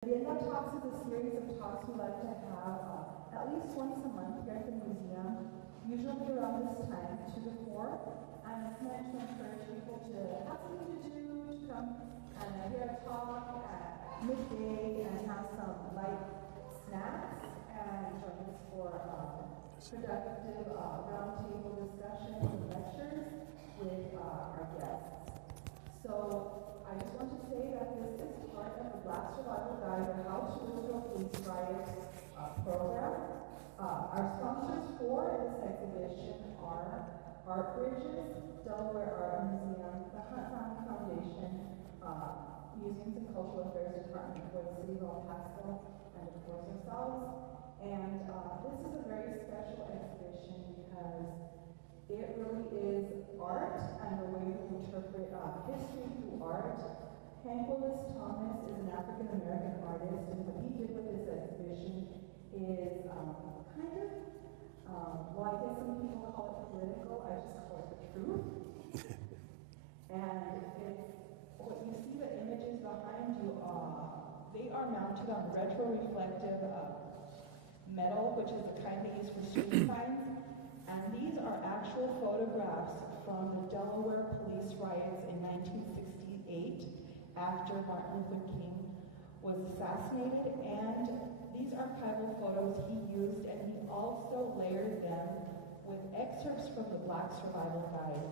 Merienda Talks is a series of talks we like to have at least once a month here at the museum, usually around this time, 2 to 4. And it's meant to encourage people to have something to do, to come and hear a talk at midday and have some light snacks and join us for productive roundtable discussions and lectures with our guests. So I just want to say that this is part of the Black Survival Guide, or How to Restore Police Riots program. Our sponsors for this exhibition are Art Bridges, Delaware Art Museum, the Hunt Family Foundation, Museums and Cultural Affairs Department for the City of El Paso, and of course ourselves. And this is a very special exhibition because it really is art and the way we interpret history through art. Hank Willis Thomas is an African-American artist, and what he did with this exhibition is well, I guess some people call it political, I just call it the truth. And it's, what you see the images behind you, they are mounted on retroreflective metal, which is the kind they use for street signs. And these are actual photographs from the Delaware police riots in 1968 after Martin Luther King was assassinated. And these archival photos he used, and he also layered them with excerpts from the Black Survival Guide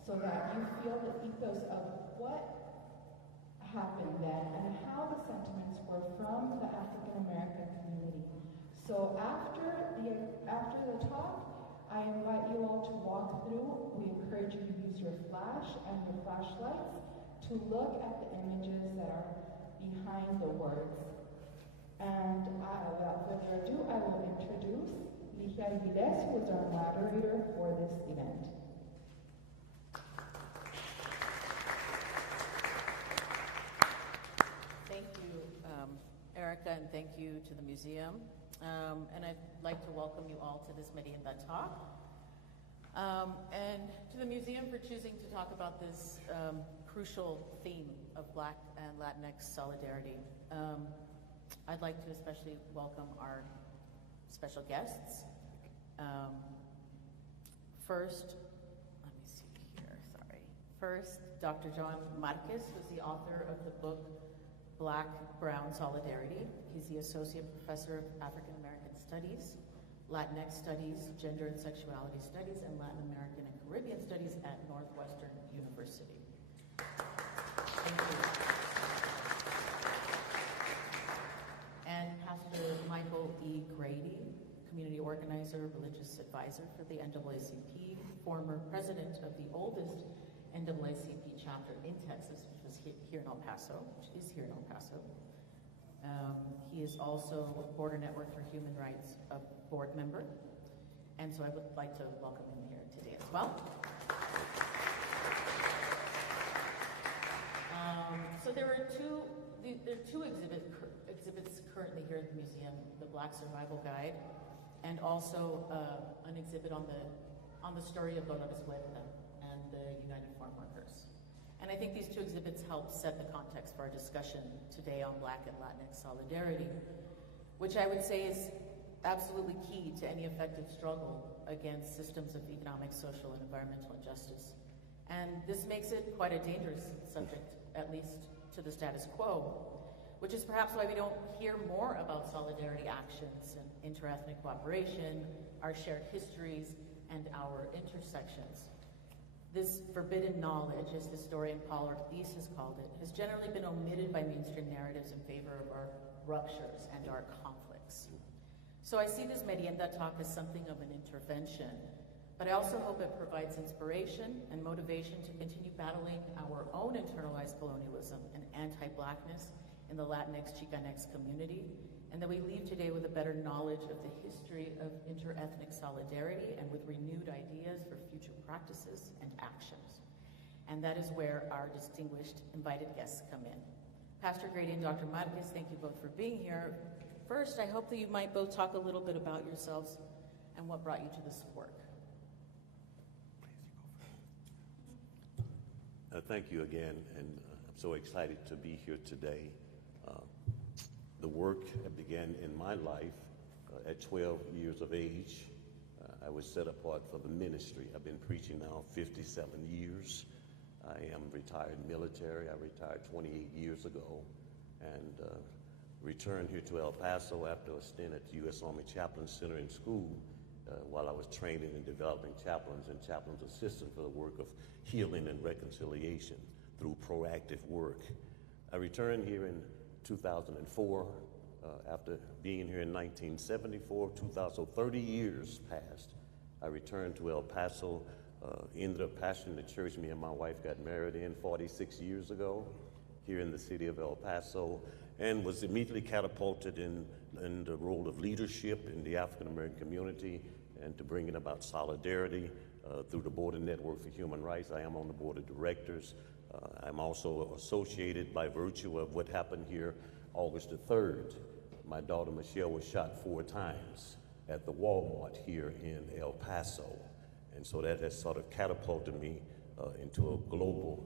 so that you feel the ethos of what happened then and how the sentiments were from the African American community. So after the talk, I invite you all to walk through. We encourage you to use your flash and your flashlights to look at the images that are behind the words. And without further ado, I will introduce Ligia Aguilez, who is our moderator for this event. Thank you, Erica, and thank you to the museum. And I'd like to welcome you all to this Merienda talk. And to the museum for choosing to talk about this crucial theme of Black and Latinx solidarity. I'd like to especially welcome our special guests. First, Dr. John Marquez, who's the author of the book Black-Brown Solidarity. He's the Associate Professor of African American Studies, Latinx Studies, Gender and Sexuality Studies, and Latin American and Caribbean Studies at Northwestern University. Thank you. And Pastor Michael E. Grady, community organizer, religious advisor for the NAACP, former president of the oldest NAACP chapter in Texas, which was here in El Paso, which is here in El Paso. He is also Border Network for Human Rights board member, and so I would like to welcome him here today as well. So there are two exhibits currently here at the museum: the Black Survival Guide, and also an exhibit on the story of Dolores Huerta and the United Farm Workers. And I think these two exhibits help set the context for our discussion today on Black and Latinx solidarity, which I would say is absolutely key to any effective struggle against systems of economic, social, and environmental injustice. And this makes it quite a dangerous subject, at least to the status quo, which is perhaps why we don't hear more about solidarity actions and interethnic cooperation, our shared histories, and our intersections. This forbidden knowledge, as historian Paul Ortiz has called it, has generally been omitted by mainstream narratives in favor of our ruptures and our conflicts. So I see this Merienda talk as something of an intervention, but I also hope it provides inspiration and motivation to continue battling our own internalized colonialism and anti-Blackness in the Latinx, Chicanx community, and that we leave today with a better knowledge of the history of interethnic solidarity and with renewed ideas for future practices and actions. And that is where our distinguished invited guests come in. Pastor Grady and Dr. Marquez, thank you both for being here. First, I hope that you might both talk a little bit about yourselves and what brought you to this work. Thank you again, and I'm so excited to be here today. the work began in my life at 12 years of age. I was set apart for the ministry. I've been preaching now 57 years. I am retired military. I retired 28 years ago and returned here to El Paso after a stint at the U.S. Army Chaplain Center in school while I was training and developing chaplains and chaplains assistant for the work of healing and reconciliation through proactive work. I returned here in 2004 after being here in 1974, 30 years passed. I returned to El Paso, ended up pastoring the church me and my wife got married in 46 years ago here in the city of El Paso, and was immediately catapulted in the role of leadership in the African American community and to bringing about solidarity through the Board of Network for Human Rights. I am on the board of directors. I'm also associated by virtue of what happened here August the 3rd. My daughter Michelle was shot 4 times at the Walmart here in El Paso. And so that has sort of catapulted me into a global,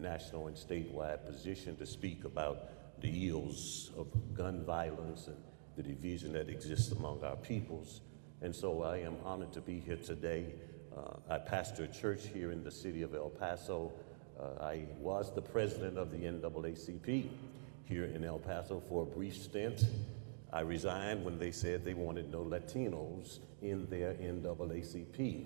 national, and statewide position to speak about the ills of gun violence and the division that exists among our peoples. And so I am honored to be here today. I pastor a church here in the city of El Paso. I was the president of the NAACP here in El Paso for a brief stint. I resigned when they said they wanted no Latinos in their NAACP.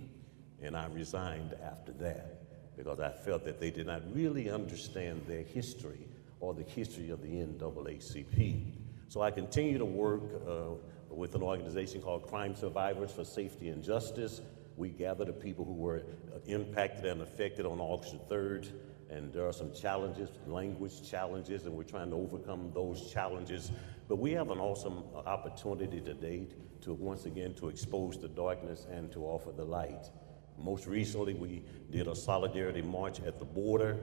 And I resigned after that because I felt that they did not really understand their history or the history of the NAACP. So I continue to work with an organization called Crime Survivors for Safety and Justice. We gather the people who were impacted and affected on August 3rd, and there are some challenges, language challenges, and we're trying to overcome those challenges. But we have an awesome opportunity today to once again to expose the darkness and to offer the light. Most recently, we did a solidarity march at the border,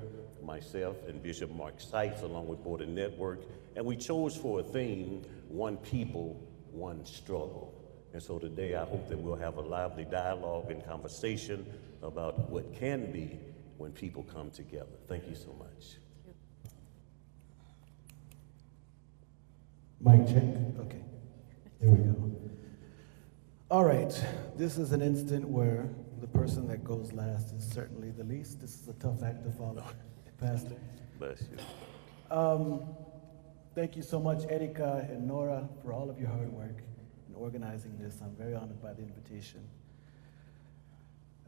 myself and Bishop Mark Sykes, along with Board of Network, and we chose for a theme, one people, one struggle. And so today I hope that we'll have a lively dialogue and conversation about what can be when people come together. Thank you so much. Mic check. Okay, there we go. All right, this is an instant where the person that goes last is certainly the least. This is a tough act to follow, Pastor. Bless you. Thank you so much, Erika and Nora, for all of your hard work in organizing this. I'm very honored by the invitation.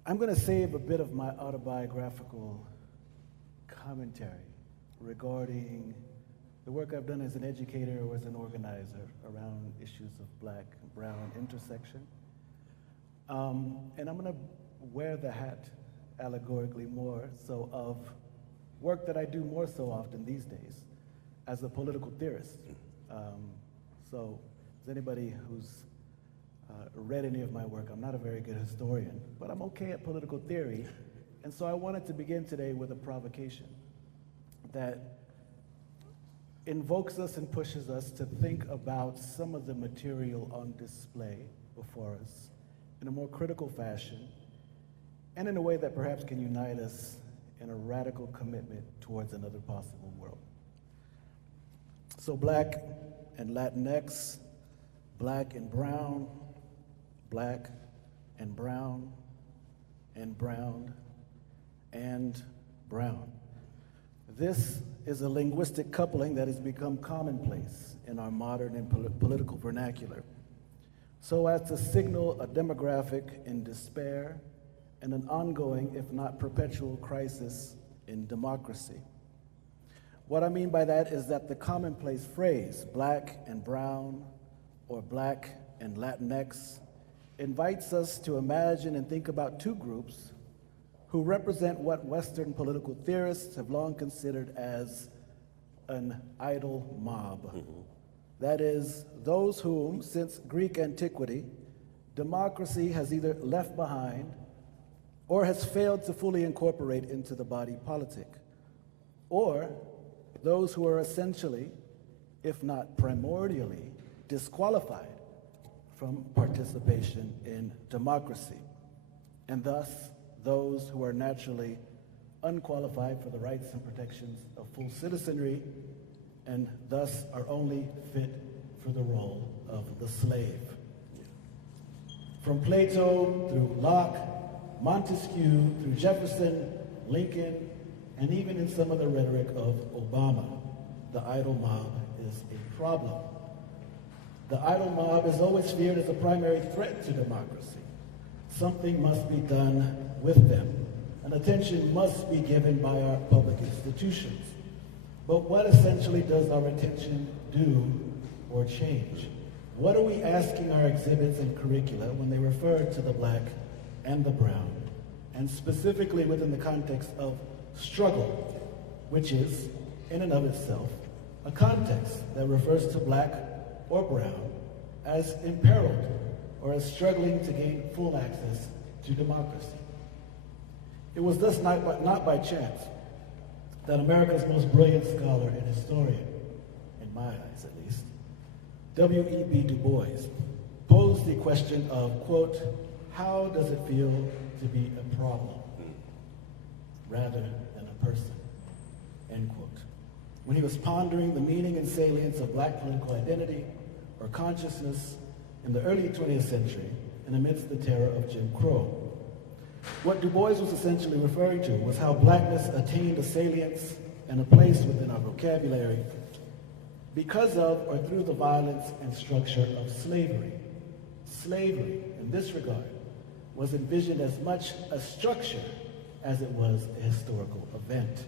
I'm going to save a bit of my autobiographical commentary regarding the work I've done as an educator or as an organizer around issues of Black and brown intersection. And I'm going to wear the hat allegorically more so of work that I do more so often these days as a political theorist. So as anybody who's read any of my work, I'm not a very good historian, but I'm okay at political theory. And so I wanted to begin today with a provocation that invokes us and pushes us to think about some of the material on display before us in a more critical fashion and in a way that perhaps can unite us in a radical commitment towards another possible world. So Black and Latinx, Black and brown, Black and brown, and brown, and brown. This is a linguistic coupling that has become commonplace in our modern and political vernacular, so as to signal a demographic in despair and an ongoing, if not perpetual, crisis in democracy. What I mean by that is that the commonplace phrase, Black and brown, or Black and Latinx, invites us to imagine and think about two groups who represent what Western political theorists have long considered as an idle mob. That is, those whom, since Greek antiquity, democracy has either left behind or has failed to fully incorporate into the body politic, or those who are essentially, if not primordially, disqualified from participation in democracy, and thus those who are naturally unqualified for the rights and protections of full citizenry, and thus are only fit for the role of the slave. From Plato through Locke, Montesquieu through Jefferson, Lincoln, and even in some of the rhetoric of Obama, the idle mob is a problem. The idle mob is always feared as a primary threat to democracy. Something must be done with them, and attention must be given by our public institutions. But what essentially does our attention do or change? What are we asking our exhibits and curricula when they refer to the black and the brown, and specifically within the context of struggle, which is, in and of itself, a context that refers to black or brown as imperiled or as struggling to gain full access to democracy. It was thus not by chance that America's most brilliant scholar and historian, in my eyes at least, W.E.B. Du Bois, posed the question of, quote, how does it feel to be a problem rather than a person, end quote, when he was pondering the meaning and salience of black political identity or consciousness in the early 20th century and amidst the terror of Jim Crow. What Du Bois was essentially referring to was how blackness attained a salience and a place within our vocabulary because of or through the violence and structure of slavery. Slavery, in this regard, was envisioned as much a structure as it was a historical event.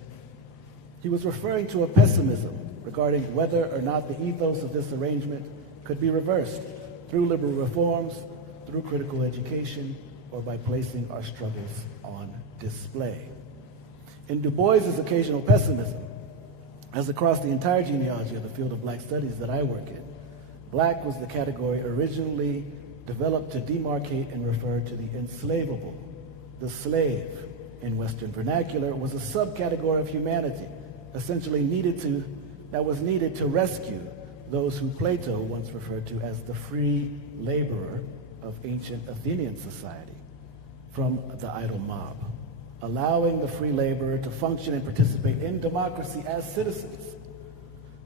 He was referring to a pessimism regarding whether or not the ethos of this arrangement could be reversed through liberal reforms, through critical education, or by placing our struggles on display. In Du Bois's occasional pessimism, as across the entire genealogy of the field of black studies that I work in, black was the category originally developed to demarcate and refer to the enslavable. The slave, in Western vernacular, was a subcategory of humanity, essentially that was needed to rescue those who Plato once referred to as the free laborer of ancient Athenian society from the idle mob, allowing the free laborer to function and participate in democracy as citizens.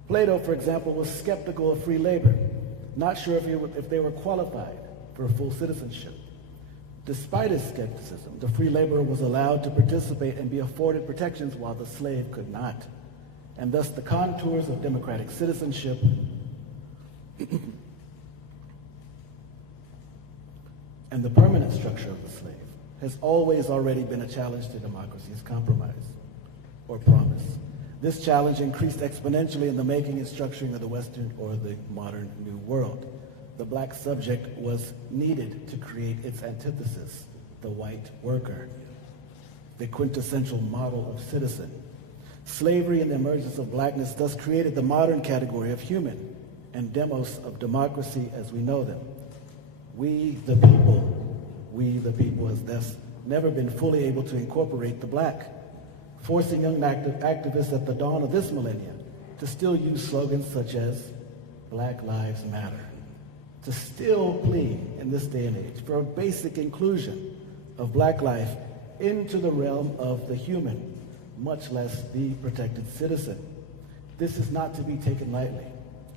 Plato, for example, was skeptical of free labor, not sure if they were qualified for full citizenship. Despite his skepticism, the free laborer was allowed to participate and be afforded protections while the slave could not. And thus the contours of democratic citizenship and the permanent structure of the slave has always already been a challenge to democracy's compromise or promise. This challenge increased exponentially in the making and structuring of the Western or the modern New World. The black subject was needed to create its antithesis, the white worker, the quintessential model of citizen. Slavery and the emergence of blackness thus created the modern category of human and demos of democracy as we know them. We the people has thus never been fully able to incorporate the black, forcing young activists at the dawn of this millennium to still use slogans such as Black Lives Matter, to still plead in this day and age for a basic inclusion of black life into the realm of the human, much less the protected citizen. This is not to be taken lightly.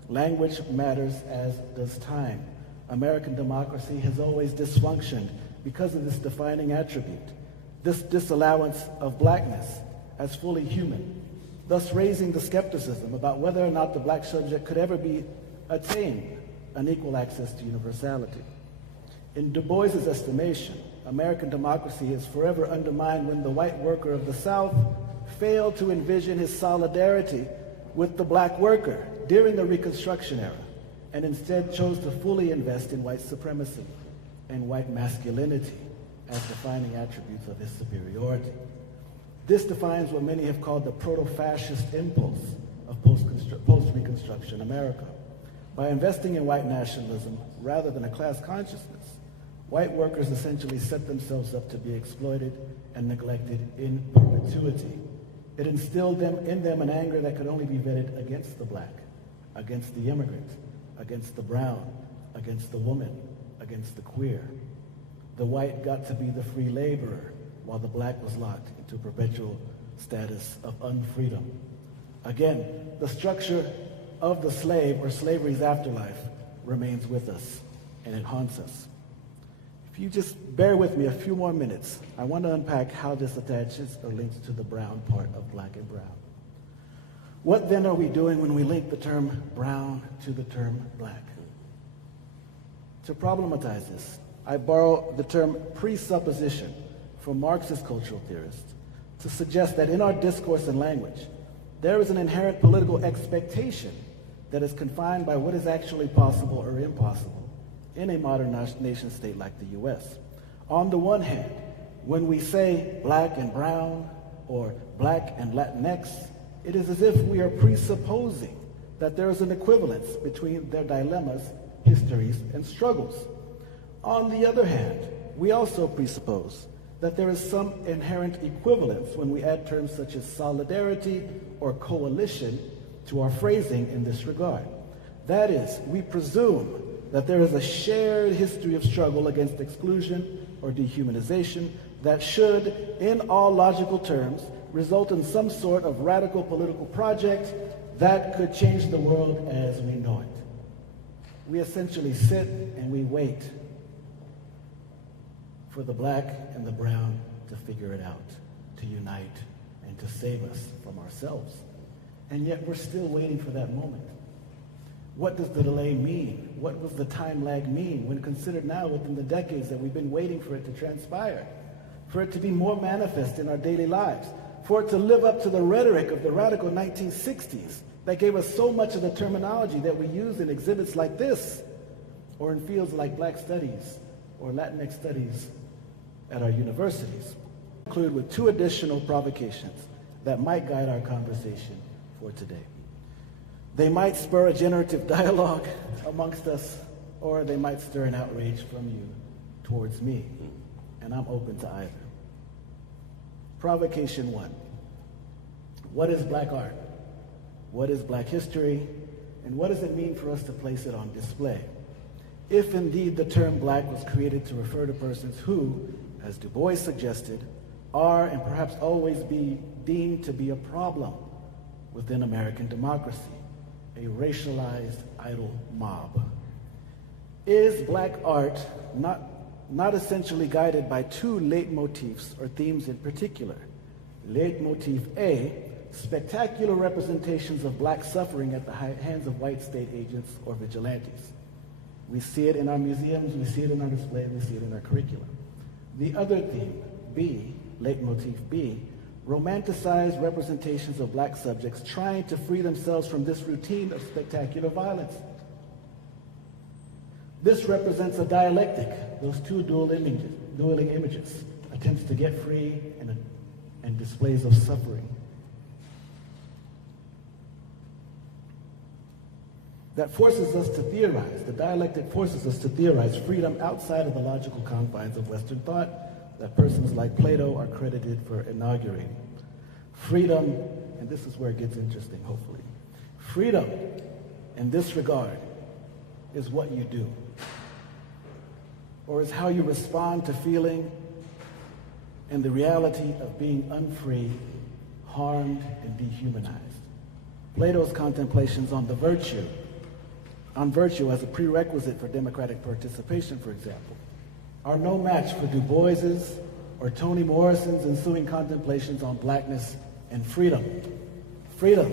Language matters, as does time. American democracy has always dysfunctioned because of this defining attribute, this disallowance of blackness as fully human, thus raising the skepticism about whether or not the black subject could ever be attained an equal access to universality. In Du Bois's estimation, American democracy is forever undermined when the white worker of the South failed to envision his solidarity with the black worker during the Reconstruction era, and instead chose to fully invest in white supremacy and white masculinity as defining attributes of his superiority. This defines what many have called the proto-fascist impulse of post-Reconstruction America. By investing in white nationalism rather than a class consciousness, white workers essentially set themselves up to be exploited and neglected in perpetuity. It instilled in them an anger that could only be vetted against the black, against the immigrant, against the brown, against the woman, against the queer. The white got to be the free laborer, while the black was locked into a perpetual status of unfreedom. Again, the structure of the slave or slavery's afterlife remains with us, and it haunts us. If you just bear with me a few more minutes, I want to unpack how this attaches or links to the brown part of black and brown. What then are we doing when we link the term brown to the term black? To problematize this, I borrow the term presupposition from Marxist cultural theorists to suggest that in our discourse and language, there is an inherent political expectation that is confined by what is actually possible or impossible in a modern nation state like the U.S. On the one hand, when we say black and brown or black and Latinx, it is as if we are presupposing that there is an equivalence between their dilemmas, histories, and struggles. On the other hand, we also presuppose that there is some inherent equivalence when we add terms such as solidarity or coalition to our phrasing in this regard. That is, we presume that there is a shared history of struggle against exclusion or dehumanization that should, in all logical terms, result in some sort of radical political project that could change the world as we know it. We essentially sit and we wait for the black and the brown to figure it out, to unite, and to save us from ourselves. And yet we're still waiting for that moment. What does the delay mean? What does the time lag mean when considered now within the decades that we've been waiting for it to transpire, for it to be more manifest in our daily lives, for it to live up to the rhetoric of the radical 1960s that gave us so much of the terminology that we use in exhibits like this, or in fields like Black Studies or Latinx Studies at our universities. I'll conclude with two additional provocations that might guide our conversation for today. They might spur a generative dialogue amongst us, or they might stir an outrage from you towards me, and I'm open to either. Provocation one. What is black art? What is black history? And what does it mean for us to place it on display? If indeed the term black was created to refer to persons who, as Du Bois suggested, are and perhaps always be deemed to be a problem within American democracy, a racialized idle mob. Is black art not essentially guided by two leitmotifs or themes in particular? Leitmotif A, spectacular representations of black suffering at the hands of white state agents or vigilantes. We see it in our museums, we see it in our display, we see it in our curriculum. The other theme, B, leitmotif B, romanticized representations of black subjects trying to free themselves from this routine of spectacular violence. This represents a dialectic, those two dueling images, attempts to get free and displays of suffering. That forces us to theorize, the dialectic forces us to theorize freedom outside of the logical confines of Western thought that persons like Plato are credited for inaugurating. Freedom, and this is where it gets interesting, hopefully. Freedom, in this regard, is what you do, or is how you respond to feeling and the reality of being unfree, harmed, and dehumanized. Plato's contemplations on virtue as a prerequisite for democratic participation, for example, are no match for Du Bois's or Toni Morrison's ensuing contemplations on blackness and freedom. Freedom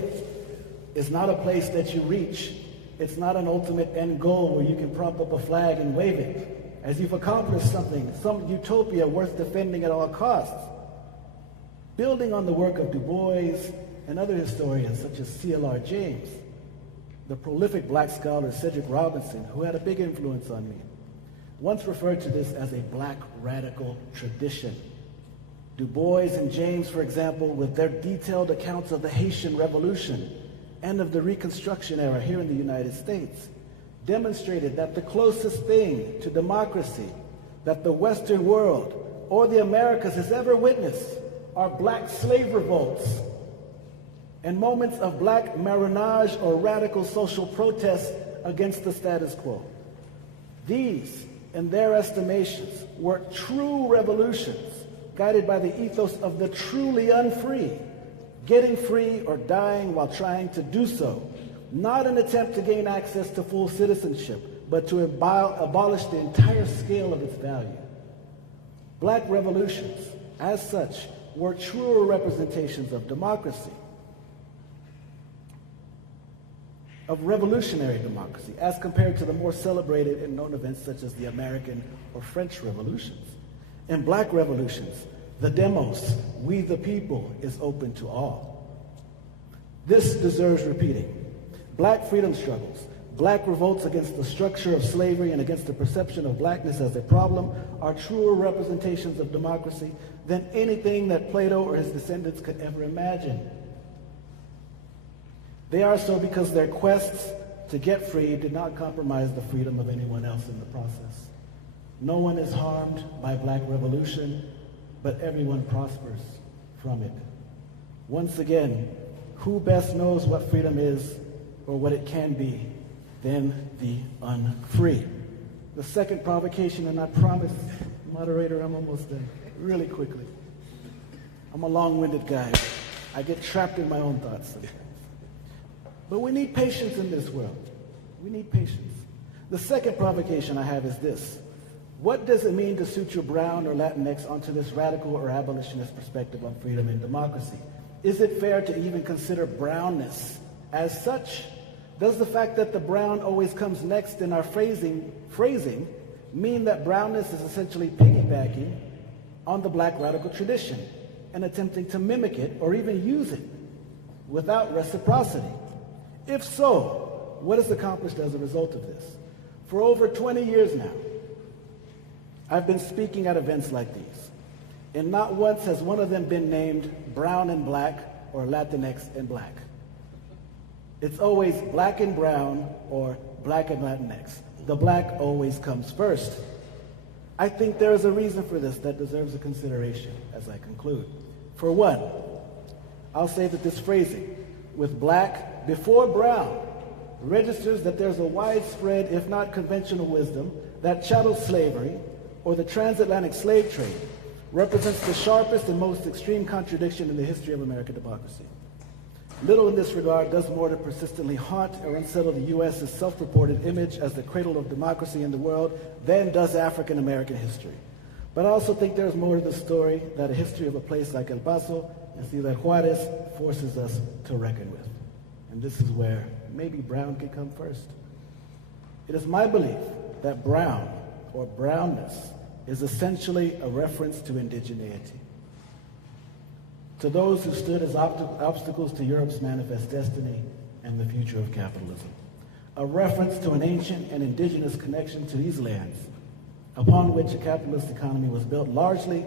is not a place that you reach. It's not an ultimate end goal where you can prop up a flag and wave it as you've accomplished something, some utopia worth defending at all costs. Building on the work of Du Bois and other historians such as C.L.R. James, the prolific black scholar Cedric Robinson, who had a big influence on me, once referred to this as a black radical tradition. Du Bois and James, for example, with their detailed accounts of the Haitian Revolution and of the Reconstruction era here in the United States, demonstrated that the closest thing to democracy that the Western world or the Americas has ever witnessed are black slave revolts and moments of black marronage or radical social protest against the status quo. These, in their estimations, were true revolutions guided by the ethos of the truly unfree, getting free or dying while trying to do so, not an attempt to gain access to full citizenship, but to abolish the entire scale of its value. Black revolutions, as such, were truer representations of democracy, of revolutionary democracy, as compared to the more celebrated and known events such as the American or French revolutions. In black revolutions, the demos, we the people, is open to all. This deserves repeating. Black freedom struggles, black revolts against the structure of slavery and against the perception of blackness as a problem are truer representations of democracy than anything that Plato or his descendants could ever imagine. They are so because their quests to get free did not compromise the freedom of anyone else in the process. No one is harmed by black revolution, but everyone prospers from it. Once again, who best knows what freedom is or what it can be than the unfree? The second provocation, and I promise, moderator, I'm almost done, really quickly. I'm a long-winded guy. I get trapped in my own thoughts sometimes. But we need patience in this world. We need patience. The second provocation I have is this. What does it mean to suture Brown or Latinx onto this radical or abolitionist perspective on freedom and democracy? Is it fair to even consider brownness as such? Does the fact that the brown always comes next in our phrasing mean that brownness is essentially piggybacking on the black radical tradition and attempting to mimic it or even use it without reciprocity? If so, what is accomplished as a result of this? For over 20 years now, I've been speaking at events like these, and not once has one of them been named brown and black or Latinx and black. It's always black and brown or black and Latinx. The black always comes first. I think there is a reason for this that deserves a consideration as I conclude. For one, I'll say that this phrasing, with black before brown, registers that there's a widespread, if not conventional wisdom, that chattel slavery or the transatlantic slave trade represents the sharpest and most extreme contradiction in the history of American democracy. Little in this regard does more to persistently haunt or unsettle the U.S.'s self-reported image as the cradle of democracy in the world than does African American history. But I also think there's more to the story that a history of a place like El Paso and Ciudad Juarez forces us to reckon with. And this is where maybe brown can come first. It is my belief that brown or brownness is essentially a reference to indigeneity. To those who stood as obstacles to Europe's manifest destiny and the future of capitalism. A reference to an ancient and indigenous connection to these lands, upon which a capitalist economy was built largely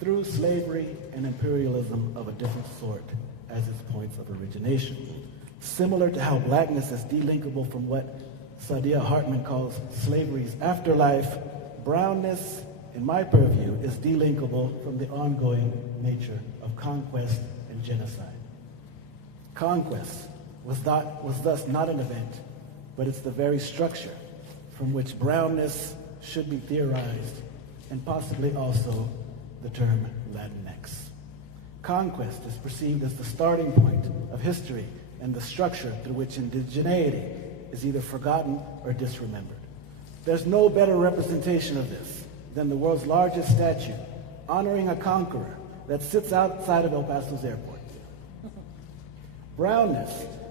through slavery and imperialism of a different sort as its points of origination. Similar to how blackness is delinkable from what Saidiya Hartman calls slavery's afterlife, brownness, in my purview, is delinkable from the ongoing nature of conquest and genocide. Conquest was thus not an event, but it's the very structure from which brownness should be theorized, and possibly also the term Latinx. Conquest is perceived as the starting point of history and the structure through which indigeneity is either forgotten or disremembered. There's no better representation of this than the world's largest statue honoring a conqueror that sits outside of El Paso's airport. Brownness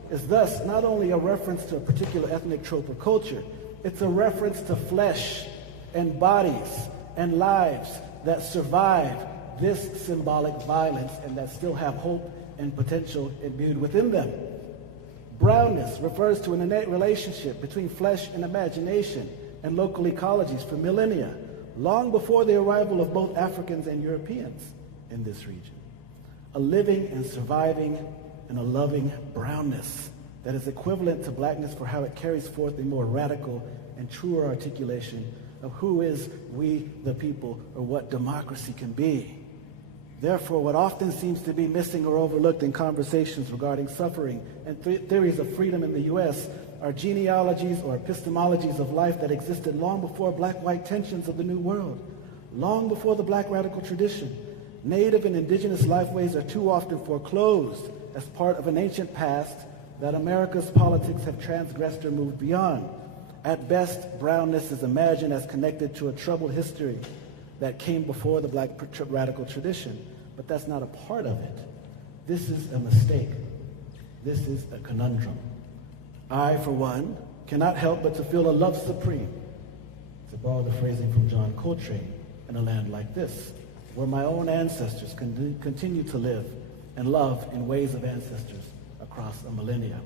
is thus not only a reference to a particular ethnic trope or culture, it's a reference to flesh and bodies and lives that survive this symbolic violence and that still have hope and potential imbued within them. Brownness refers to an innate relationship between flesh and imagination and local ecologies for millennia, long before the arrival of both Africans and Europeans in this region. A living and surviving and a loving brownness that is equivalent to blackness for how it carries forth a more radical and truer articulation of who is we the people, or what democracy can be. Therefore, what often seems to be missing or overlooked in conversations regarding suffering and theories of freedom in the U.S. are genealogies or epistemologies of life that existed long before black-white tensions of the New World, long before the black radical tradition. Native and indigenous lifeways are too often foreclosed as part of an ancient past that America's politics have transgressed or moved beyond. At best, brownness is imagined as connected to a troubled history that came before the black radical tradition, but that's not a part of it. This is a mistake. This is a conundrum. I, for one, cannot help but to feel a love supreme, to borrow the phrasing from John Coltrane, in a land like this, where my own ancestors continue to live and love in ways of ancestors across a millennia.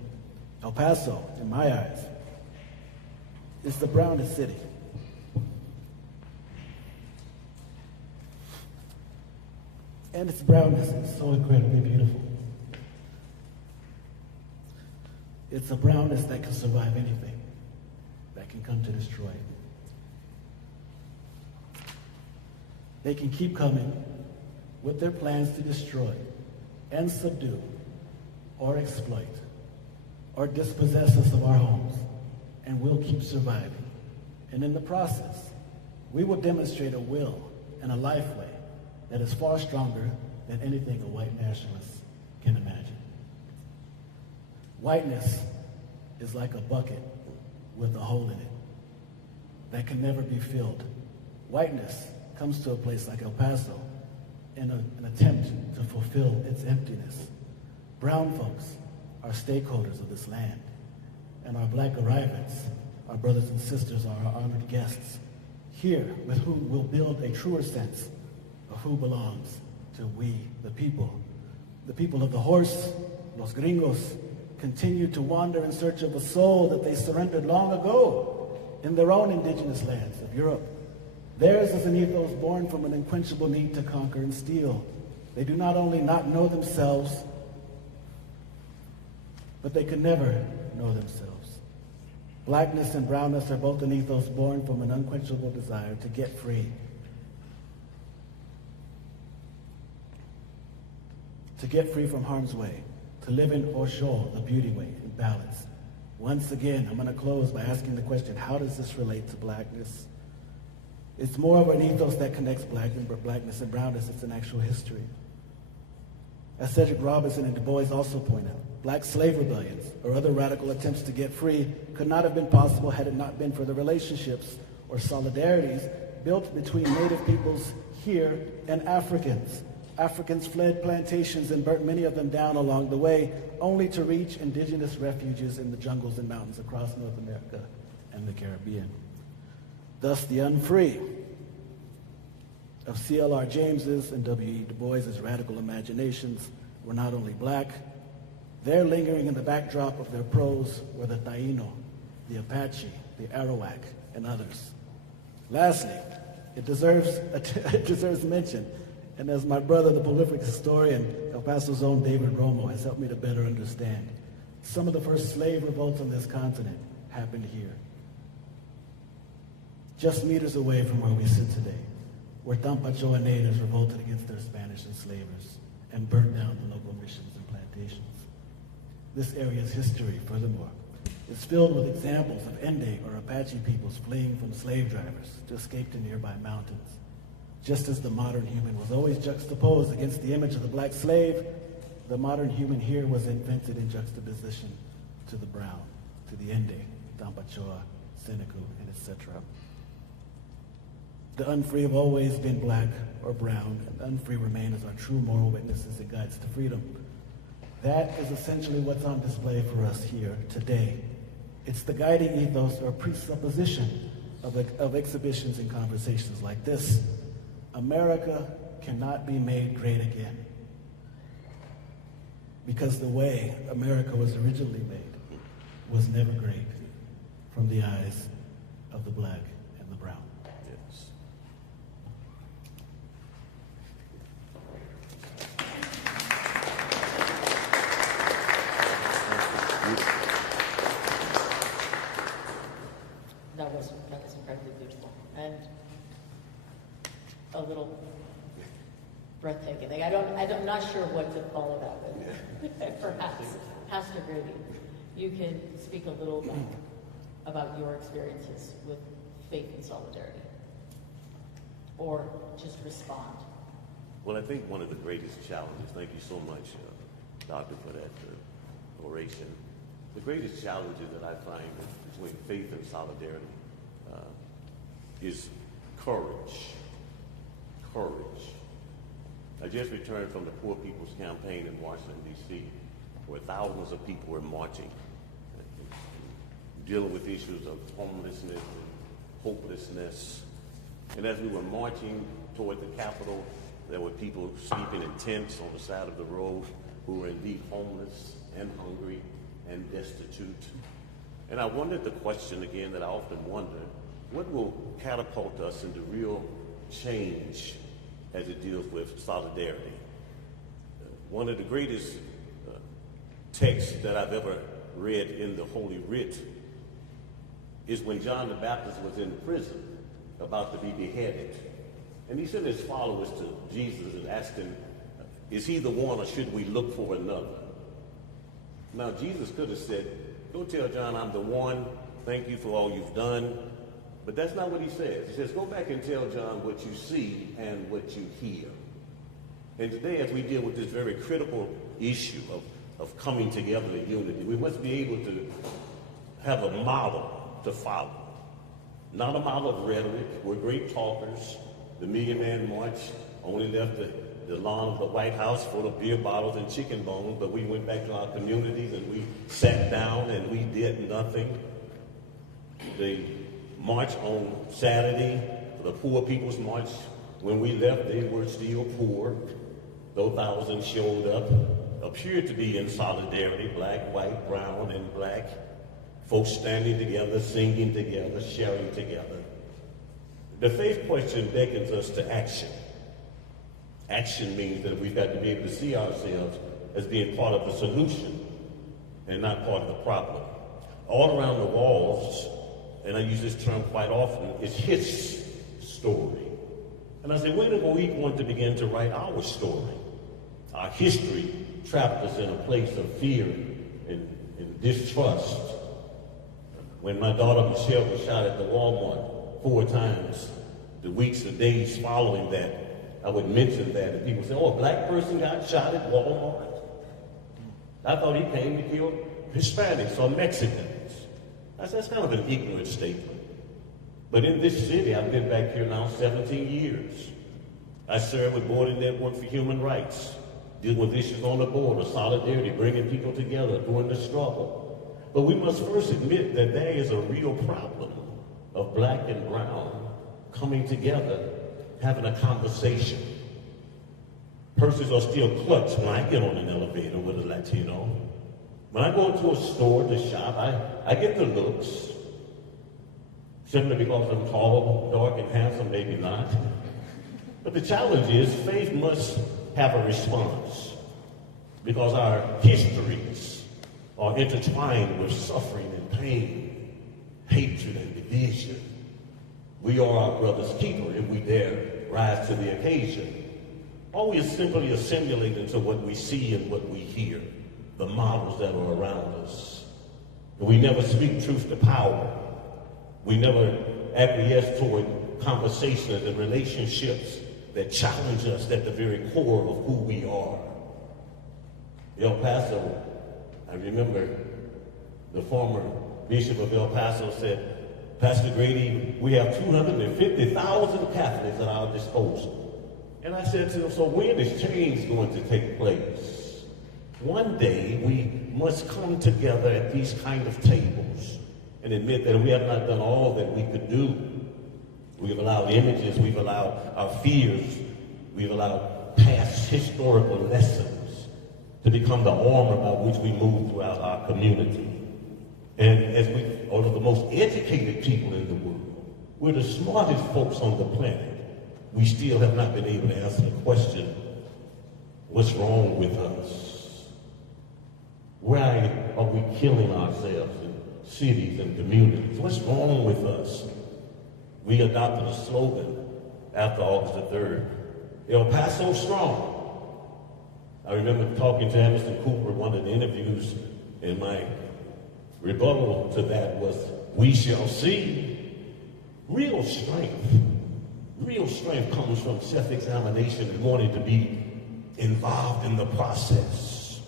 El Paso, in my eyes, is the brownest city. And its brownness is so incredibly beautiful. It's a brownness that can survive anything, that can come to destroy it. They can keep coming with their plans to destroy and subdue or exploit or dispossess us of our homes, and we'll keep surviving. And in the process, we will demonstrate a will and a lifeway that is far stronger than anything a white nationalist can imagine. Whiteness is like a bucket with a hole in it that can never be filled. Whiteness comes to a place like El Paso in an attempt to fulfill its emptiness. Brown folks are stakeholders of this land, and our black arrivants, our brothers and sisters, are our honored guests, here with whom we'll build a truer sense of who belongs to we, the people. The people of the horse, los gringos, continue to wander in search of a soul that they surrendered long ago in their own indigenous lands of Europe. Theirs is an ethos born from an unquenchable need to conquer and steal. They do not only not know themselves, but they can never know themselves. Blackness and brownness are both an ethos born from an unquenchable desire to get free. To get free from harm's way, to live in Osho, the beauty way, in balance. Once again, I'm going to close by asking the question, how does this relate to blackness? It's more of an ethos that connects blackness and brownness. It's an actual history. As Cedric Robinson and Du Bois also point out, black slave rebellions or other radical attempts to get free could not have been possible had it not been for the relationships or solidarities built between native peoples here and Africans. Africans fled plantations and burnt many of them down along the way, only to reach indigenous refuges in the jungles and mountains across North America and the Caribbean. Thus, the unfree of C.L.R. James's and W.E. Du Bois's radical imaginations were not only black, there lingering in the backdrop of their prose were the Taino, the Apache, the Arawak, and others. Lastly, it deserves mention, and as my brother, the prolific historian, El Paso's own David Romo, has helped me to better understand, some of the first slave revolts on this continent happened here. Just meters away from where we sit today, where Tampachoa natives revolted against their Spanish enslavers and burnt down the local missions and plantations. This area's history, furthermore, is filled with examples of Ende or Apache peoples fleeing from slave drivers to escape to nearby mountains. Just as the modern human was always juxtaposed against the image of the black slave, the modern human here was invented in juxtaposition to the brown, to the Ende, Tampachoa, Seneca, and etc. The unfree have always been black or brown, and the unfree remain as our true moral witnesses and guides to freedom. That is essentially what's on display for us here today. It's the guiding ethos or presupposition of exhibitions and conversations like this. America cannot be made great again, because the way America was originally made was never great from the eyes of the black and the brown. Yes. That was incredibly beautiful and a little breathtaking. I'm not sure what to follow that with. Perhaps, Pastor Grady, you can speak a little about your experiences with faith and solidarity, or just respond. Well, I think one of the greatest challenges, thank you so much, Doctor, for that oration. The greatest challenges that I find between faith and solidarity is courage. Courage. I just returned from the Poor People's Campaign in Washington, D.C., where thousands of people were marching, dealing with issues of homelessness and hopelessness. And as we were marching toward the Capitol, there were people sleeping in tents on the side of the road who were indeed homeless and hungry and destitute. And I wondered the question again that I often wonder: what will catapult us into real change as it deals with solidarity? One of the greatest texts that I've ever read in the Holy Writ is when John the Baptist was in prison, about to be beheaded. And he sent his followers to Jesus and asked him, is he the one or should we look for another? Now, Jesus could have said, go tell John I'm the one, thank you for all you've done. But that's not what he says. He says, go back and tell John what you see and what you hear. And today, as we deal with this very critical issue of coming together in unity, we must be able to have a model to follow. Not a model of rhetoric. We're great talkers. The Million Man March only left the lawn of the White House full of beer bottles and chicken bones, but we went back to our communities and we sat down and we did nothing. The march on Saturday, the Poor People's March, when we left, they were still poor. Those thousands showed up, appeared to be in solidarity, black, white, brown, and black. Folks standing together, singing together, sharing together. The faith question beckons us to action. Action means that we've got to be able to see ourselves as being part of the solution and not part of the problem. All around the walls, and I use this term quite often, is his story. And I say, when are we going to begin to write our story? Our history trapped us in a place of fear and distrust. When my daughter Michelle was shot at the Walmart 4 times, the weeks and days following that, I would mention that, and people say, oh, a black person got shot at Walmart? I thought he came to kill Hispanics or Mexicans. That's kind of an ignorant statement. But in this city, I've been back here now 17 years. I serve with Border Network for Human Rights, deal with issues on the border, solidarity, bringing people together during the struggle. But we must first admit that there is a real problem of black and brown coming together, having a conversation. Purses are still clutched when I get on an elevator with a Latino. When I go into a store to shop, I get the looks. Simply because I'm tall, dark, and handsome, maybe not. But the challenge is faith must have a response, because our histories are intertwined with suffering and pain, hatred and division. We are our brother's keeper if we dare rise to the occasion. Or we are simply assimilating to what we see and what we hear, the models that are around us. We never speak truth to power. We never acquiesce toward conversations and relationships that challenge us at the very core of who we are. El Paso, I remember the former bishop of El Paso said, Pastor Grady, we have 250,000 Catholics at our disposal. And I said to him, so when is change going to take place? One day we must come together at these kind of tables and admit that we have not done all that we could do. We've allowed images, we've allowed our fears, we've allowed past historical lessons to become the armor by which we move throughout our community. And as we are the most educated people in the world, we're the smartest folks on the planet, we still have not been able to answer the question, what's wrong with us? Why are we killing ourselves in cities and communities? What's wrong with us? We adopted a slogan after August the 3rd, El Paso Strong. I remember talking to Anderson Cooper in one of the interviews, and my rebuttal to that was, we shall see. Real strength comes from self-examination and wanting to be involved in the process.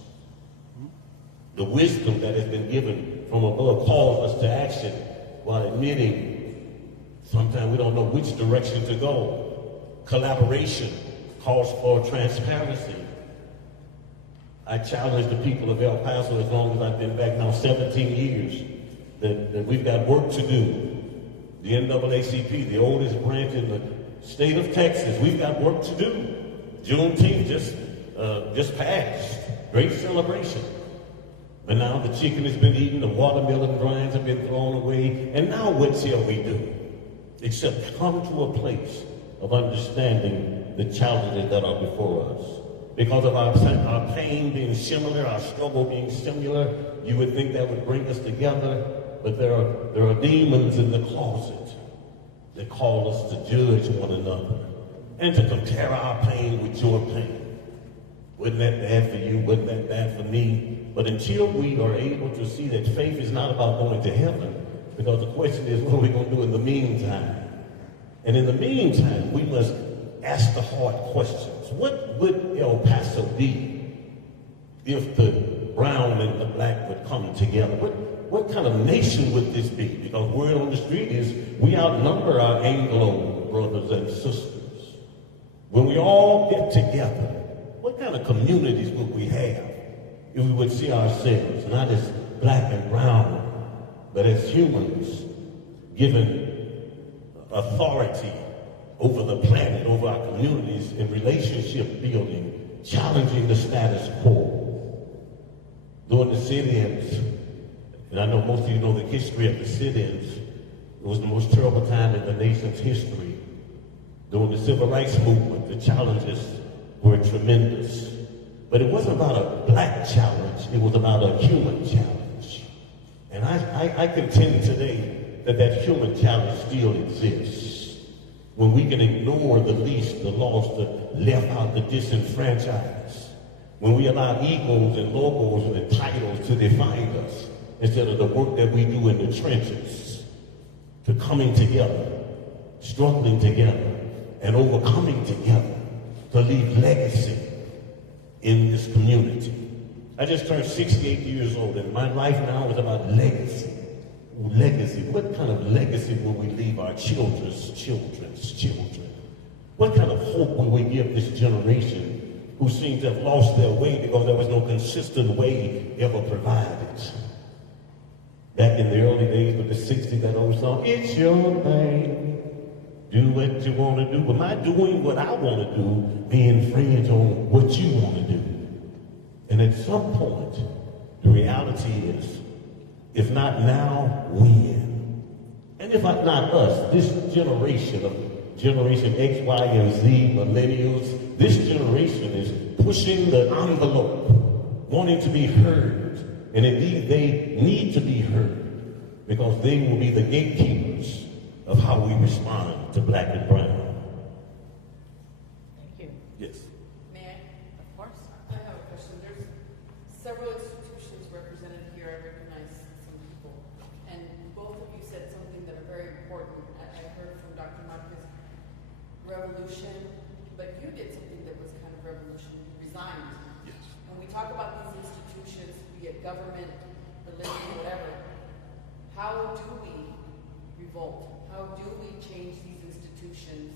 The wisdom that has been given from above calls us to action while admitting sometimes we don't know which direction to go. Collaboration calls for transparency. I challenge the people of El Paso, as long as I've been back now 17 years, that we've got work to do. The NAACP, the oldest branch in the state of Texas, we've got work to do. Juneteenth just passed. Great celebration. But now the chicken has been eaten, the watermelon grinds have been thrown away, and now what shall we do? Except come to a place of understanding the challenges that are before us. Because of our pain being similar, our struggle being similar, you would think that would bring us together, but there are demons in the closet that call us to judge one another and to compare our pain with your pain. Wasn't that bad for you? Wasn't that bad for me? But until we are able to see that faith is not about going to heaven, because the question is, what are we going to do in the meantime? And in the meantime, we must ask the hard questions. What would El Paso be if the brown and the black would come together? What kind of nation would this be? Because word on the street is we outnumber our Anglo brothers and sisters. When we all get together, what kind of communities would we have if we would see ourselves not as black and brown, but as humans given authority over the planet, over our communities, in relationship building, challenging the status quo? During the sit-ins, and I know most of you know the history of the sit-ins, it was the most terrible time in the nation's history. During the civil rights movement, the challenges were tremendous. But it wasn't about a black challenge, it was about a human challenge. And I contend today that human challenge still exists. When we can ignore the least, the lost, the left out, the disenfranchised. When we allow egos and logos and titles to define us, instead of the work that we do in the trenches, to coming together, struggling together, and overcoming together to leave legacy in this community. I just turned 68 years old, and my life now is about legacy. Legacy. What kind of legacy will we leave our children's children's children? What kind of hope will we give this generation who seems to have lost their way because there was no consistent way ever provided? Back in the early days of the 60s, that old song, it's your thing, do what you want to do. Am I doing what I want to do, being friends on what you want to do? And at some point, the reality is, if not now, when? And if not us, this generation of Generation X, Y, and Z, millennials, this generation is pushing the envelope, wanting to be heard. And indeed, they need to be heard because they will be the gatekeepers of how we respond to black and brown. Thank you. Yes. May I? Of course. I have a question. There's several institutions represented here. I recognize some people. And both of you said something that are very important. I heard from Dr. Marquez, revolution, but you did something that was kind of revolution. You resigned. Yes. When we talk about these institutions, be it government, religion, whatever, how do we revolt? How do we change these institutions?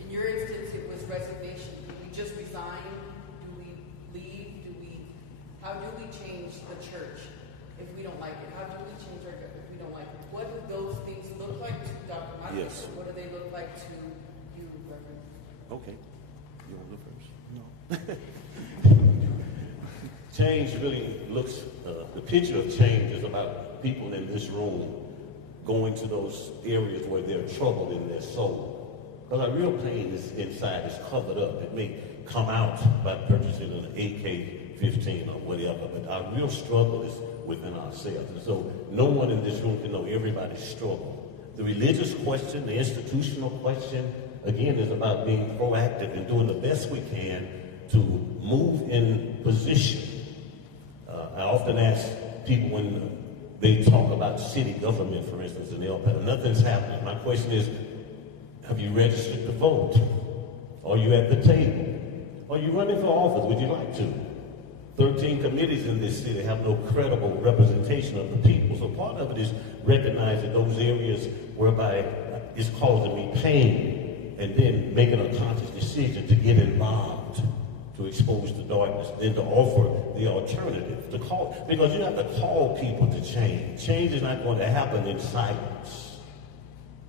In your instance, it was resignation. Do we just resign? Do we leave? How do we change the church if we don't like it? How do we change our government if we don't like it? What do those things look like to Dr. Marcus? Yes. What do they look like to you, Reverend? Okay. You want to go first? No. Change really looks, the picture of change is about people in this room going to those areas where they're troubled in their soul. Because our real pain is inside, is covered up. It may come out by purchasing an AK-15 or whatever, but our real struggle is within ourselves. And so no one in this room can know everybody's struggle. The religious question, the institutional question, again, is about being proactive and doing the best we can to move in position. I often ask people when they talk about city government, for instance, in El Paso, nothing's happening. My question is, have you registered to vote? Are you at the table? Are you running for office? Would you like to? 13 committees in this city have no credible representation of the people. So part of it is recognizing those areas whereby it's causing me pain, and then making a conscious decision to get involved, to expose the darkness, and to offer the alternative, to call, because you have to call people to change. Change is not going to happen in silence.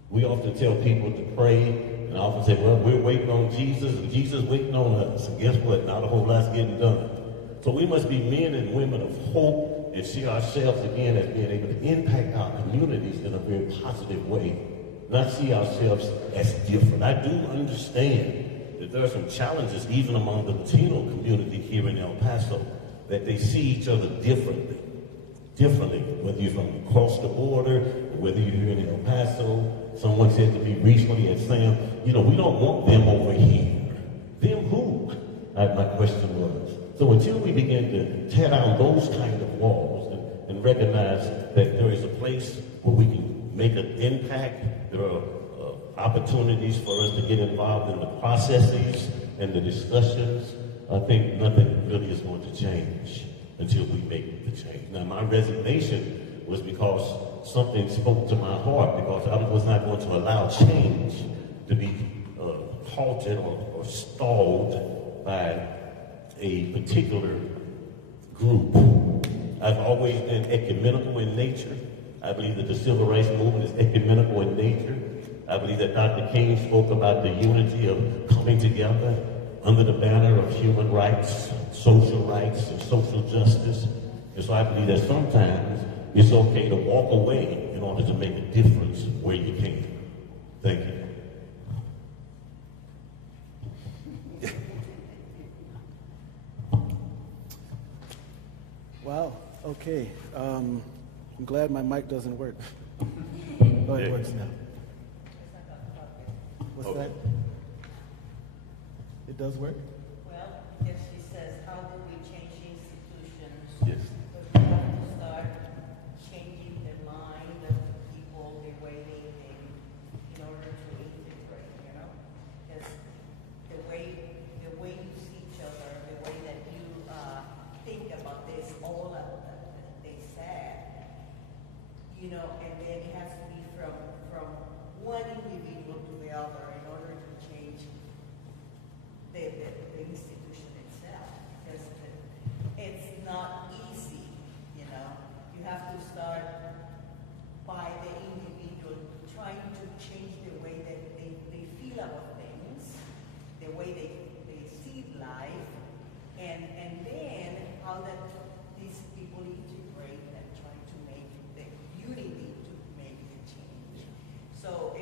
We often tell people to pray, and I often say, well, we're waiting on Jesus, and Jesus waiting on us. And guess what? Not a whole lot's getting done. So we must be men and women of hope and see ourselves again as being able to impact our communities in a very positive way, not see ourselves as different. I do understand that there are some challenges even among the Latino community here in El Paso, that they see each other differently, whether you're from across the border, or whether you're here in El Paso. Someone said to me recently at Sam, we don't want them over here. Them who? My question was. So until we begin to tear down those kind of walls and recognize that there is a place where we can make an impact, there are opportunities for us to get involved in the processes and the discussions, I think nothing really is going to change until we make the change. Now, my resignation was because something spoke to my heart, because I was not going to allow change to be halted or stalled by a particular group. I've always been ecumenical in nature. I believe that the civil rights movement is ecumenical in nature. I believe that Dr. King spoke about the unity of coming together under the banner of human rights, and social justice. And so I believe that sometimes it's okay to walk away in order to make a difference where you can. Thank you. Wow, okay. I'm glad my mic doesn't work. Oh, it works now. What's that? It does work? Well, if she says, how do we change institutions? Yes. But we have to start changing the mind of the people, the way they think, in order to integrate, Because the way you see each other, the way that you think about this, all of that they said, and then it has to be from one individual to the other in order to change the institution itself. Because it's not easy, You have to start by the individual trying to change the way that they feel about things, the way they see life, and then how that these people integrate and try to make the unity to make the change. So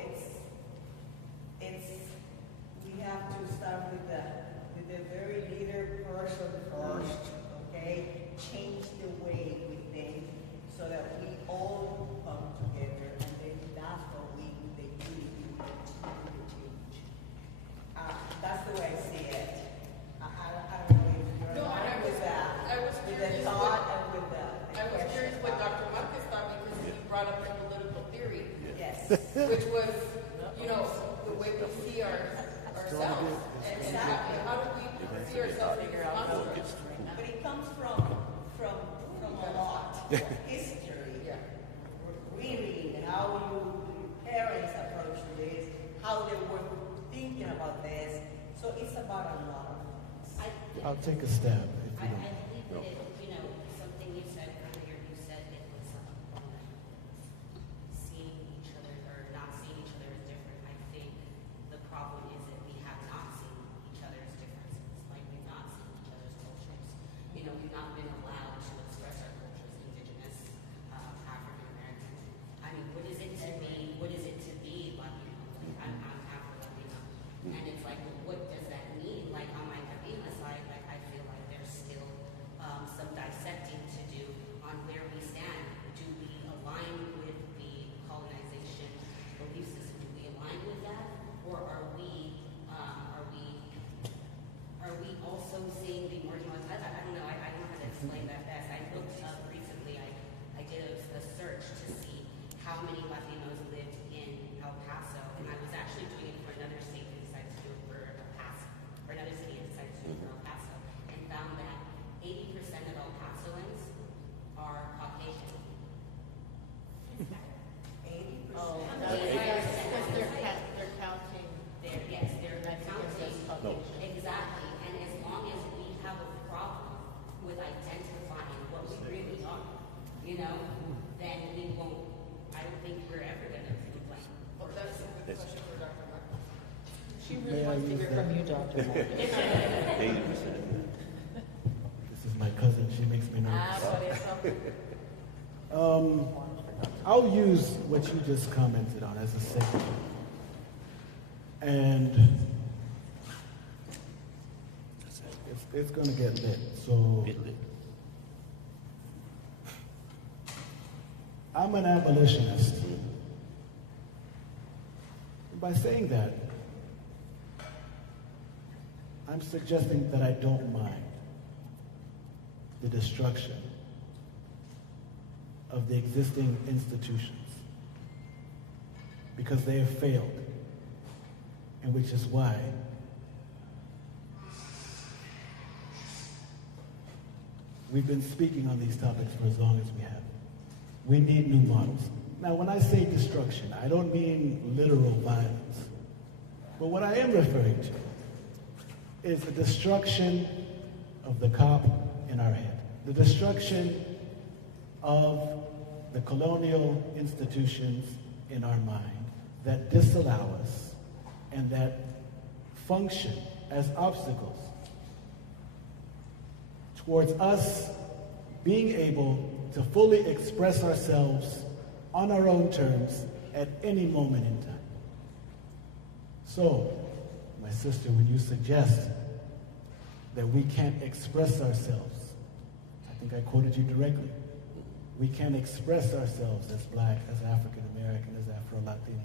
we have to start with the very leader person first, okay? Change the way we think so that we all come together, and then that's how the unity will change. That's the way I see it. I don't know if you're No, and aligned with that. I was with curious the thought and with the question what about- Dr. Marcus thought, because he brought up a political theory, Yes. which was, the way we see ourselves. And Exactly. how do we see ourselves in your construct? But it comes from a lot of history. Yeah. Reading how your parents approach this, how they were thinking about this. So it's about a lot of things. I'll take a stab if I you don't. believe that something you said earlier, you said it was seeing each other or not seeing each other as different. I think the problem is that we have not seen each other as differences. Like we've not seen each other's cultures. We've not been allowed to express our cultures, indigenous, African American. I mean, what is it to be? What is it to be Latino? Like I'm Afro-Latino, and it's like, well, what does that mean? Like on my Cabina side, like I feel like there's still let's use hear that. from you, Dr. Marcus. 80%. This is my cousin. She makes me Ah, nervous. por eso. I'll use what you just commented on as a segue. And it's going to get lit. So Get lit. I'm an abolitionist. By saying that, I'm suggesting that I don't mind the destruction of the existing institutions because they have failed, and which is why we've been speaking on these topics for as long as we have. We need new models. Now, when I say destruction, I don't mean literal violence. But what I am referring to is the destruction of the cop in our head. The destruction of the colonial institutions in our mind that disallow us and that function as obstacles towards us being able to fully express ourselves on our own terms at any moment in time. So, my sister, when you suggest that we can't express ourselves, I think I quoted you directly, we can't express ourselves as Black, as African American, as Afro-Latino,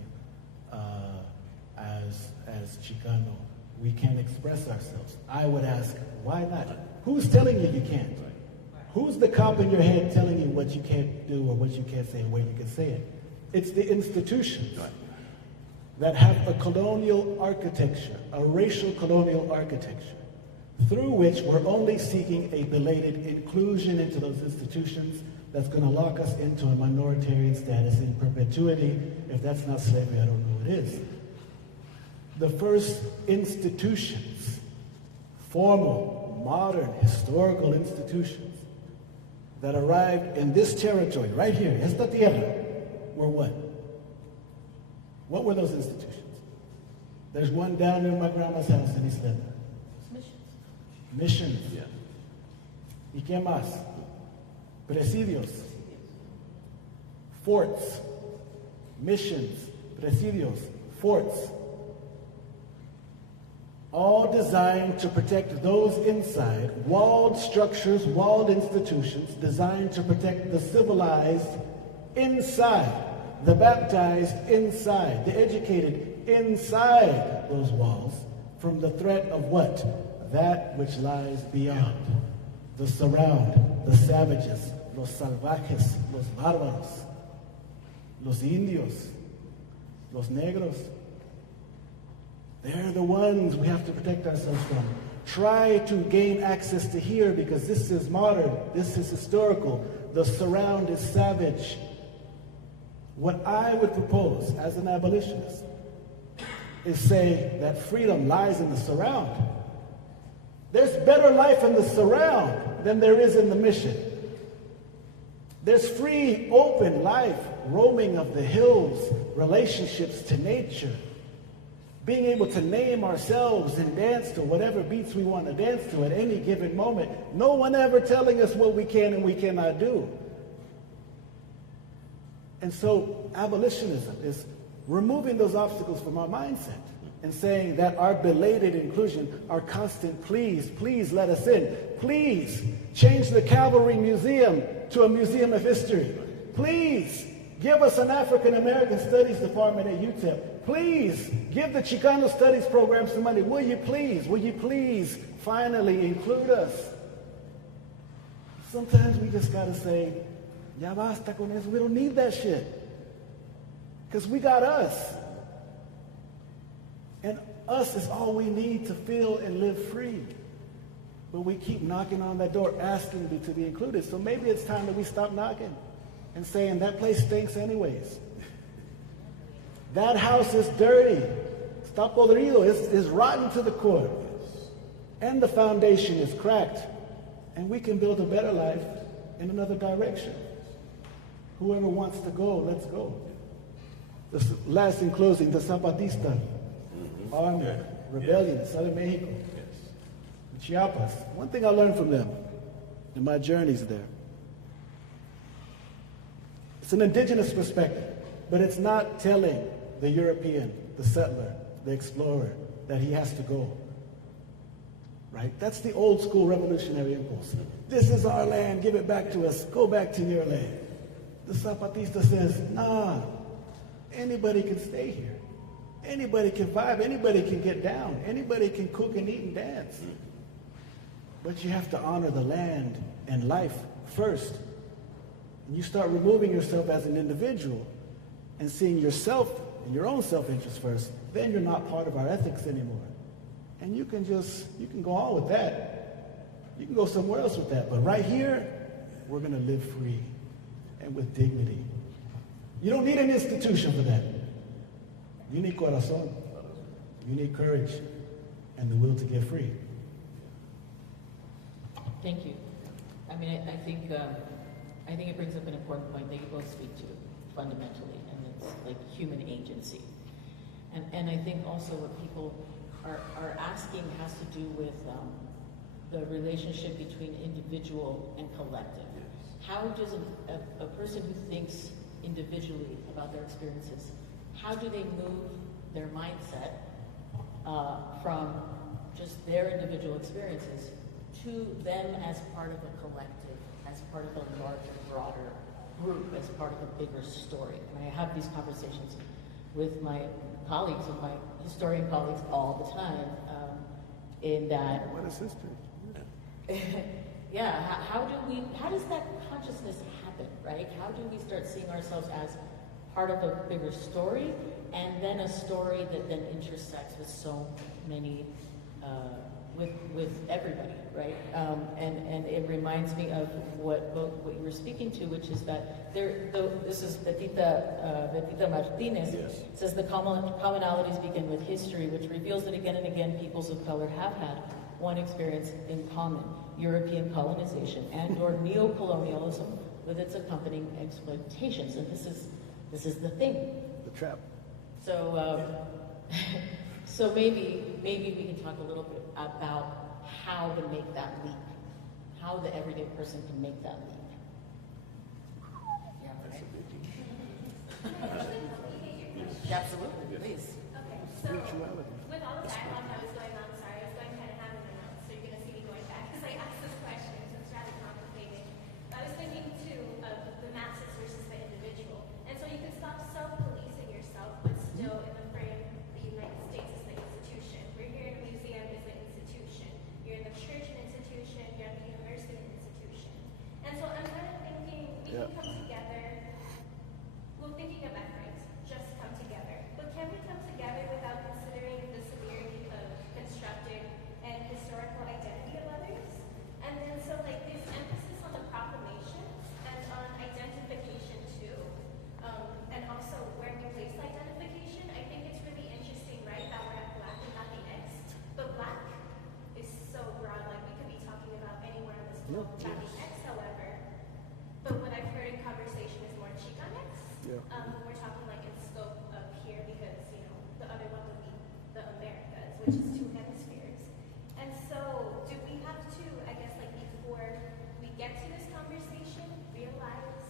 as Chicano. We can't express ourselves. I would ask, why not? Who's telling you you can't? Who's the cop in your head telling you what you can't do or what you can't say and where you can say it? It's the institutions that have a colonial architecture, a racial colonial architecture, through which we're only seeking a belated inclusion into those institutions that's going to lock us into a minoritarian status in perpetuity. If that's not slavery, I don't know what is. The first institutions, formal, modern, historical institutions that arrived in this territory, right here, esta tierra, were what? What were those institutions? There's one down near my grandma's house in East Lenda. Missions. Yeah. ¿Y qué más? Presidios. Forts. Missions. Presidios. Forts. All designed to protect those inside, walled structures, walled institutions, designed to protect the civilized inside, the baptized inside, the educated inside those walls from the threat of what? That which lies beyond, the surround, the savages, los salvajes, los bárbaros, los indios, los negros. They're the ones we have to protect ourselves from. Try to gain access to here because this is modern, this is historical. The surround is savage. What I would propose as an abolitionist is say that freedom lies in the surround. There's better life in the surround than there is in the mission. There's free, open life, roaming of the hills, relationships to nature, being able to name ourselves and dance to whatever beats we want to dance to at any given moment. No one ever telling us what we can and we cannot do. And so abolitionism is removing those obstacles from our mindset and saying that our belated inclusion, our constant please, please let us in. Please change the Cavalry Museum to a museum of history. Please give us an African American Studies department at UTEP. Please give the Chicano Studies program some money. Will you please finally include us? Sometimes we just got to say, ya basta con eso. We don't need that shit. Because we got us. And us is all we need to feel and live free. But we keep knocking on that door, asking to be included. So maybe it's time that we stop knocking and saying, that place stinks anyways. That house is dirty. Está podrido. It's rotten to the core. And the foundation is cracked. And we can build a better life in another direction. Whoever wants to go, let's go. Last in closing, the Zapatista army rebellion in southern Mexico, Chiapas. One thing I learned from them in my journeys there, it's an indigenous perspective, but it's not telling the European, the settler, the explorer, that he has to go. Right? That's the old school revolutionary impulse. This is our land, give it back to us, go back to your land. The Zapatista says, nah, anybody can stay here. Anybody can vibe, anybody can get down, anybody can cook and eat and dance. But you have to honor the land and life first. And you start removing yourself as an individual and seeing yourself and your own self-interest first, then you're not part of our ethics anymore. And you can go on with that. You can go somewhere else with that. But right here, we're going to live free and with dignity. You don't need an institution for that. You need corazón. You need courage and the will to get free. Thank you. I mean, I think it brings up an important point that you both speak to fundamentally, and it's like human agency. And I think also what people are asking has to do with the relationship between individual and collective. How does a person who thinks individually about their experiences, how do they move their mindset from just their individual experiences to them as part of a collective, as part of a larger, broader group, as part of a bigger story? And I have these conversations with my colleagues, with my historian colleagues all the time, in that... What is history? Yeah, how does that consciousness happen, right? How do we start seeing ourselves as part of a bigger story, and then a story that then intersects with so many, with everybody, right? And it reminds me of what you were speaking to, which is that this is Betita Martinez, says the commonalities begin with history, which reveals that again and again peoples of color have had one experience in common: European colonization and or neo-colonialism with its accompanying exploitations. And this is the thing. The trap. So, so maybe we can talk a little bit about how to make that leap, how the everyday person can make that leap. Yeah, right. Absolutely, please. Okay, so with all the dialogue that was going on, sorry, I was going kind of hand in my notes, so you're going to see me going back because I asked this question, so it's rather complicated. I was thinking too of the masses versus the individual, and so you can stop self-policing yourself, but still in the frame, the United States is the institution. We're here in a museum is the institution. You're in the church an institution. You're at the university an institution. And so I'm kind of thinking we can come together. Well, thinking of efforts, just come together. But can we come together without considering the severity of constructed and historical identity of others? And then so like this emphasis on the proclamations and on identification too, and also where we place identification, I think it's really interesting, right, that we're at Black and Latinx, but Black is so broad, like we could be talking about anywhere on this globe. Latinx, however, but what I've heard in conversation is more Chicanx. We're talking like in scope of here because, you know, the other one would be the Americas, which is two hemispheres. And so do we have to, I guess, like before we get to this conversation, realize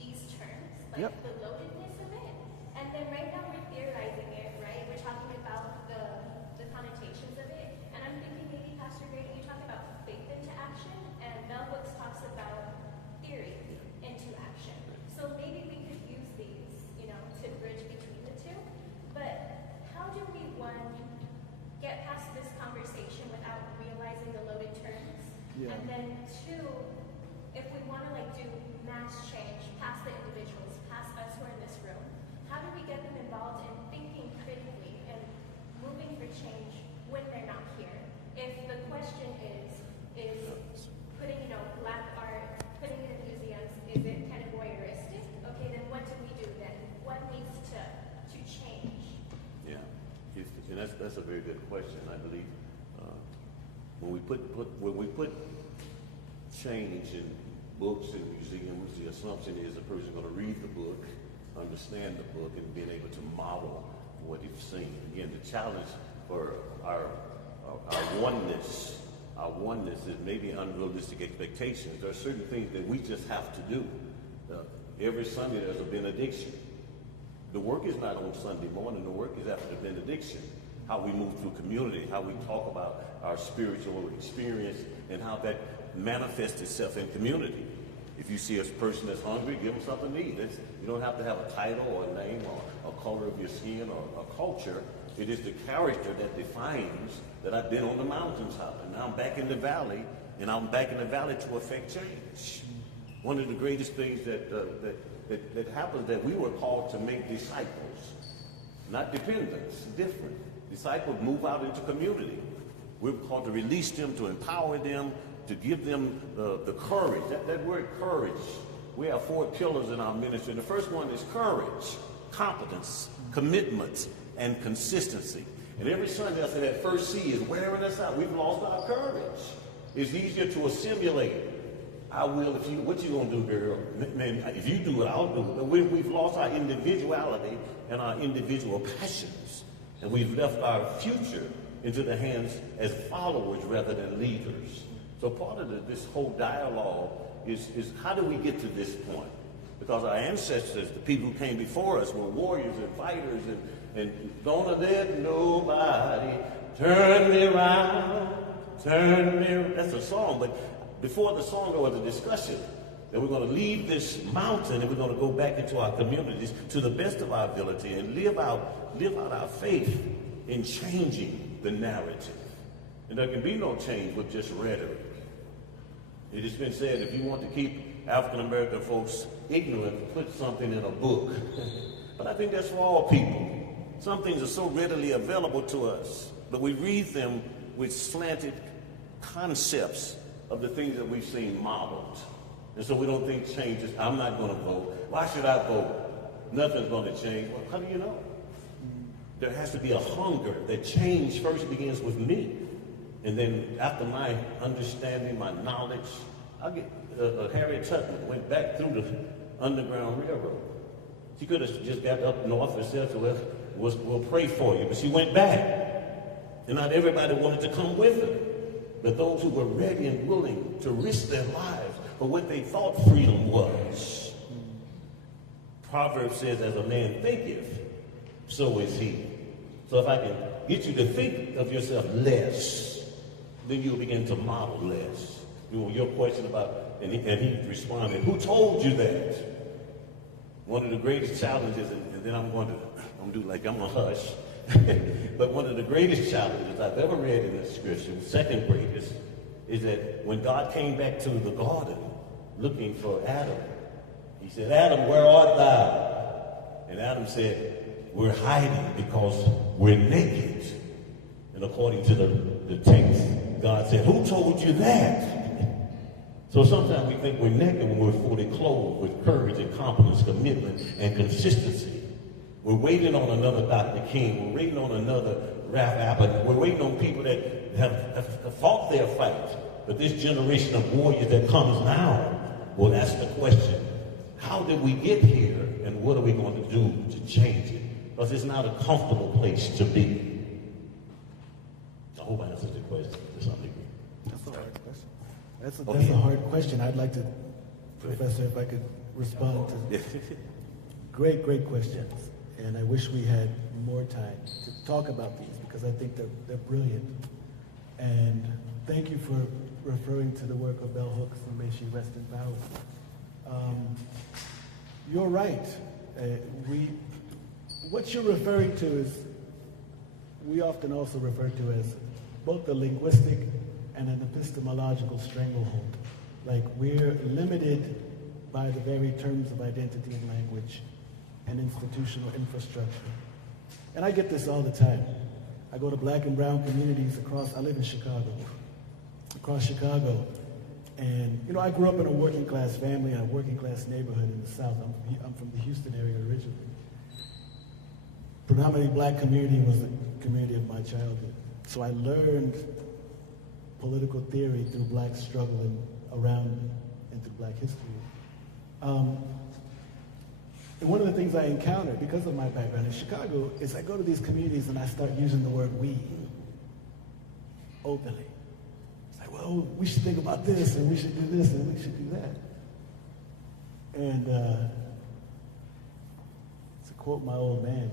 these terms, like the loadedness of it? And then right now we're theorizing it, right? We're talking about the connotations of it. And I'm thinking maybe, Pastor Grady, you talk about faith into action, and Mel Hooks talks about theory into action. So maybe we could use these, you know, to bridge between the two. But how do we, one, get past this conversation without realizing the loaded terms? And then two, if we want to like do mass change past the individuals, past us who are in this room, how do we get them involved in thinking critically and moving for change when they're not here? If the question is putting, you know, Black art, putting it in museums, is it kind of voyeuristic? Okay, then what do we do then? What needs to change? Yeah, and that's a very good question. I believe when we put change in books and museums, the assumption is a person going to read the book, understand the book, and being able to model what he's seen. Again, the challenge for our oneness. Our oneness is maybe unrealistic expectations. There are certain things that we just have to do. Every Sunday there's a benediction. The work is not on Sunday morning. The work is after the benediction. How we move through community, how we talk about our spiritual experience, and how that manifests itself in community. If you see a person that's hungry, give them something to eat. You don't have to have a title or a name or a color of your skin or a culture. It is the character that defines that I've been on the mountaintop, and now I'm back in the valley, and I'm back in the valley to affect change. One of the greatest things that happens, that we were called to make disciples, not dependents, different. Disciples move out into community. We're called to release them, to empower them, to give them the courage. That word courage, we have 4 pillars in our ministry. And the first one is courage, competence, commitment, and consistency. And every Sunday I say that first C is wearing us out. We've lost our courage. It's easier to assimilate. I will if you, what you gonna do, girl? Man, if you do it, I'll do it. But we've lost our individuality and our individual passions. And we've left our future into the hands as followers rather than leaders. So part of this whole dialogue is how do we get to this point? Because our ancestors, the people who came before us, were warriors and fighters, and gonna let nobody turn me around, turn me. That's a song, but before the song there was a discussion that we're going to leave this mountain and we're going to go back into our communities to the best of our ability and live out our faith in changing the narrative. And there can be no change with just rhetoric. It has been said, if you want to keep African American folks ignorant, put something in a book. But I think that's for all people. Some things are so readily available to us, but we read them with slanted concepts of the things that we've seen modeled. And so we don't think change is, I'm not going to vote. Why should I vote? Nothing's going to change. Well, how do you know? There has to be a hunger that change first begins with me. And then after my understanding, my knowledge, I'll get Harriet Tubman went back through the Underground Railroad. She could have just got up north and said to us, we'll pray for you. But she went back. And not everybody wanted to come with her. But those who were ready and willing to risk their lives for what they thought freedom was. Proverbs says, as a man thinketh, so is he. So if I can get you to think of yourself less, then you'll begin to model less. You know, your question about, and he responded, who told you that? One of the greatest challenges, and then I'm going to do like I'm a hush, but one of the greatest challenges I've ever read in the scripture, second greatest, is that when God came back to the garden looking for Adam, he said, Adam, where art thou? And Adam said, we're hiding because we're naked. And according to the text, God said, who told you that? So sometimes we think we're naked when we're fully clothed with courage and competence, commitment, and consistency. We're waiting on another Dr. King. We're waiting on another Ralph Abbott. We're waiting on people that have fought their fight. But this generation of warriors that comes now will ask the question, how did we get here and what are we going to do to change it? Because it's not a comfortable place to be. I hope I answered the question to some degree. That's a hard question. That's a hard question. I'd like to, Professor, if I could respond to great questions. And I wish we had more time to talk about these because I think they're brilliant. And thank you for referring to the work of Bell Hooks, and may she rest in power. You're right. What you're referring to is, we often also refer to as both the linguistic and an epistemological stranglehold. Like we're limited by the very terms of identity and language and institutional infrastructure. And I get this all the time. I go to black and brown communities I live in Chicago, across Chicago. And, you know, I grew up in a working class family and a working class neighborhood in the South. I'm from the Houston area originally. Predominantly black community was the community of my childhood. So I learned political theory through black struggle and around and through black history. And one of the things I encounter because of my background in Chicago is I go to these communities and I start using the word we openly. It's like, well, we should think about this, and we should do this, and we should do that. And to quote my old man,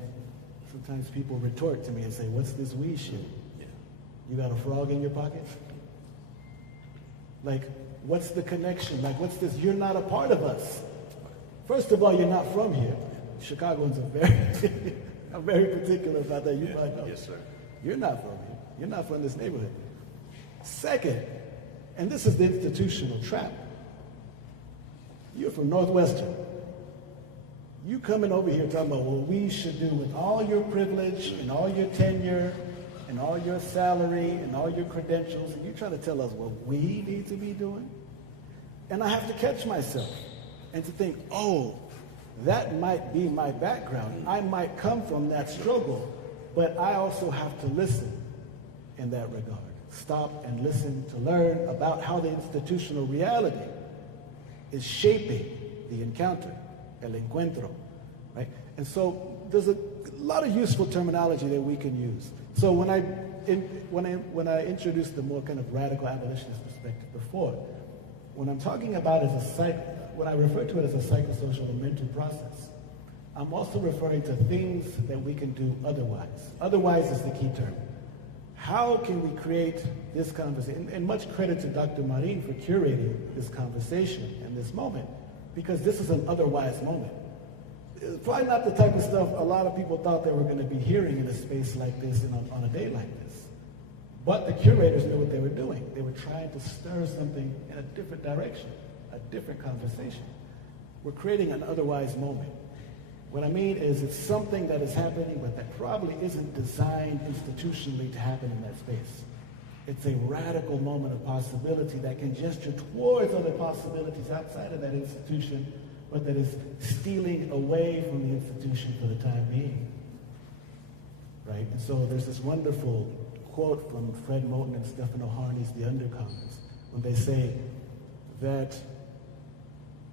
sometimes people retort to me and say, what's this we shit? Yeah. You got a frog in your pocket? Like, what's the connection? Like, what's this? You're not a part of us. First of all, you're not from here. Chicagoans are very particular about that. You might know. Yes, sir. You're not from here. You're not from this neighborhood. Second, and this is the institutional trap. You're from Northwestern. You coming over here talking about what we should do with all your privilege and all your tenure and all your salary and all your credentials, and you're trying to tell us what we need to be doing? And I have to catch myself and to think, oh, that might be my background. I might come from that struggle, but I also have to listen in that regard. Stop and listen to learn about how the institutional reality is shaping the encounter, el encuentro, right? And so there's a lot of useful terminology that we can use. So when I introduced the more kind of radical abolitionist perspective before, when I'm talking about when I refer to it as a psychosocial and mental process, I'm also referring to things that we can do otherwise. Otherwise is the key term. How can we create this conversation? And much credit to Dr. Marin for curating this conversation and this moment, because this is an otherwise moment. It's probably not the type of stuff a lot of people thought they were going to be hearing in a space like this and on a day like this. But the curators knew what they were doing. They were trying to stir something in a different direction, a different conversation. We're creating an otherwise moment. What I mean is it's something that is happening, but that probably isn't designed institutionally to happen in that space. It's a radical moment of possibility that can gesture towards other possibilities outside of that institution, but that is stealing away from the institution for the time being. Right? And so there's this wonderful quote from Fred Moten and Stefano Harney's The Undercommons, when they say that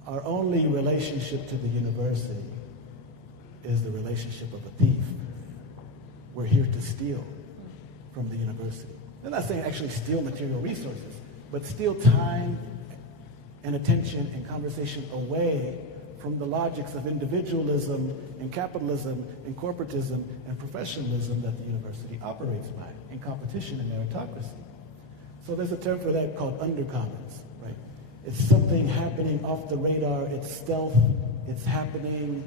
our only relationship to the university is the relationship of a thief. We're here to steal from the university. They're not saying actually steal material resources, but steal time and attention and conversation away from the logics of individualism and capitalism and corporatism and professionalism that the university operates by, and competition and meritocracy. So there's a term for that called undercommons, right? It's something happening off the radar, it's stealth, it's happening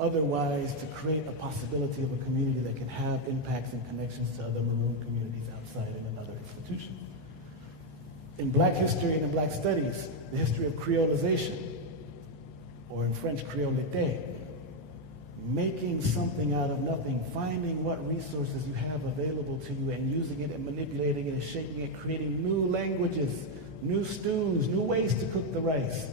otherwise to create a possibility of a community that can have impacts and connections to other maroon communities outside in another institution. In Black history and in Black studies, the history of creolization, or in French, créolité, making something out of nothing, finding what resources you have available to you and using it and manipulating it and shaping it, creating new languages, new stews, new ways to cook the rice,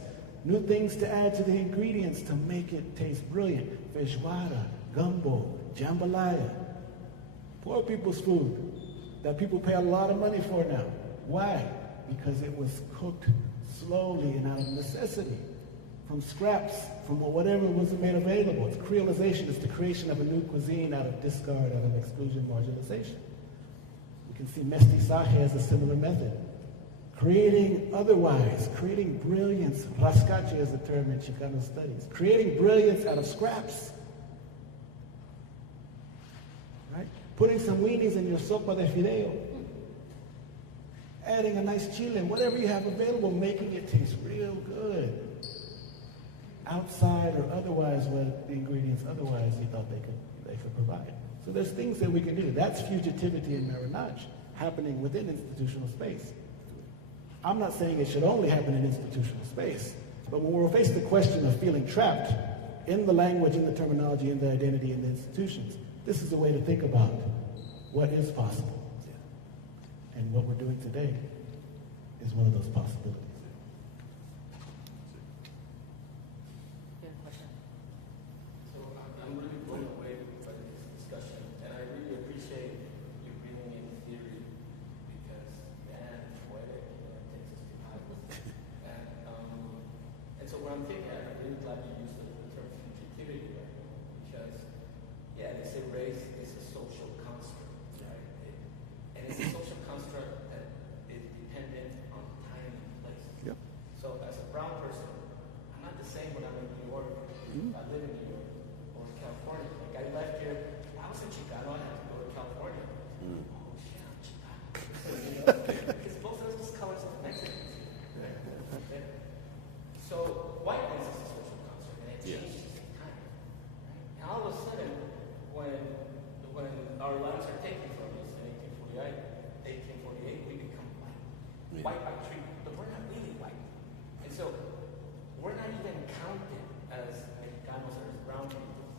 new things to add to the ingredients to make it taste brilliant. Feijoada, gumbo, jambalaya. Poor people's food that people pay a lot of money for now. Why? Because it was cooked slowly and out of necessity, from scraps, from whatever was made available. It's creolization. It's the creation of a new cuisine out of discard, out of exclusion, marginalization. We can see mestizaje as a similar method. Creating otherwise, creating brilliance. Rascache is a term in Chicano studies. Creating brilliance out of scraps. Right? Putting some weenies in your sopa de fideo. Adding a nice chile, whatever you have available, making it taste real good. Outside or otherwise, what the ingredients otherwise you thought they could provide. So there's things that we can do. That's fugitivity and marronage happening within institutional space. I'm not saying it should only happen in institutional space, but when we're faced with the question of feeling trapped in the language, in the terminology, in the identity, in the institutions, this is a way to think about what is possible. And what we're doing today is one of those possibilities. You have a question? So I'm really blown away by this discussion, and I really appreciate you bringing in theory because, man, poetic, takes us to high. And so what I'm thinking, I'm really glad you used the term fugitivity our lands are taken from us in 1848, we become white by treaty, but we're not really white. And so we're not even counted as Mexicanos or as brown people.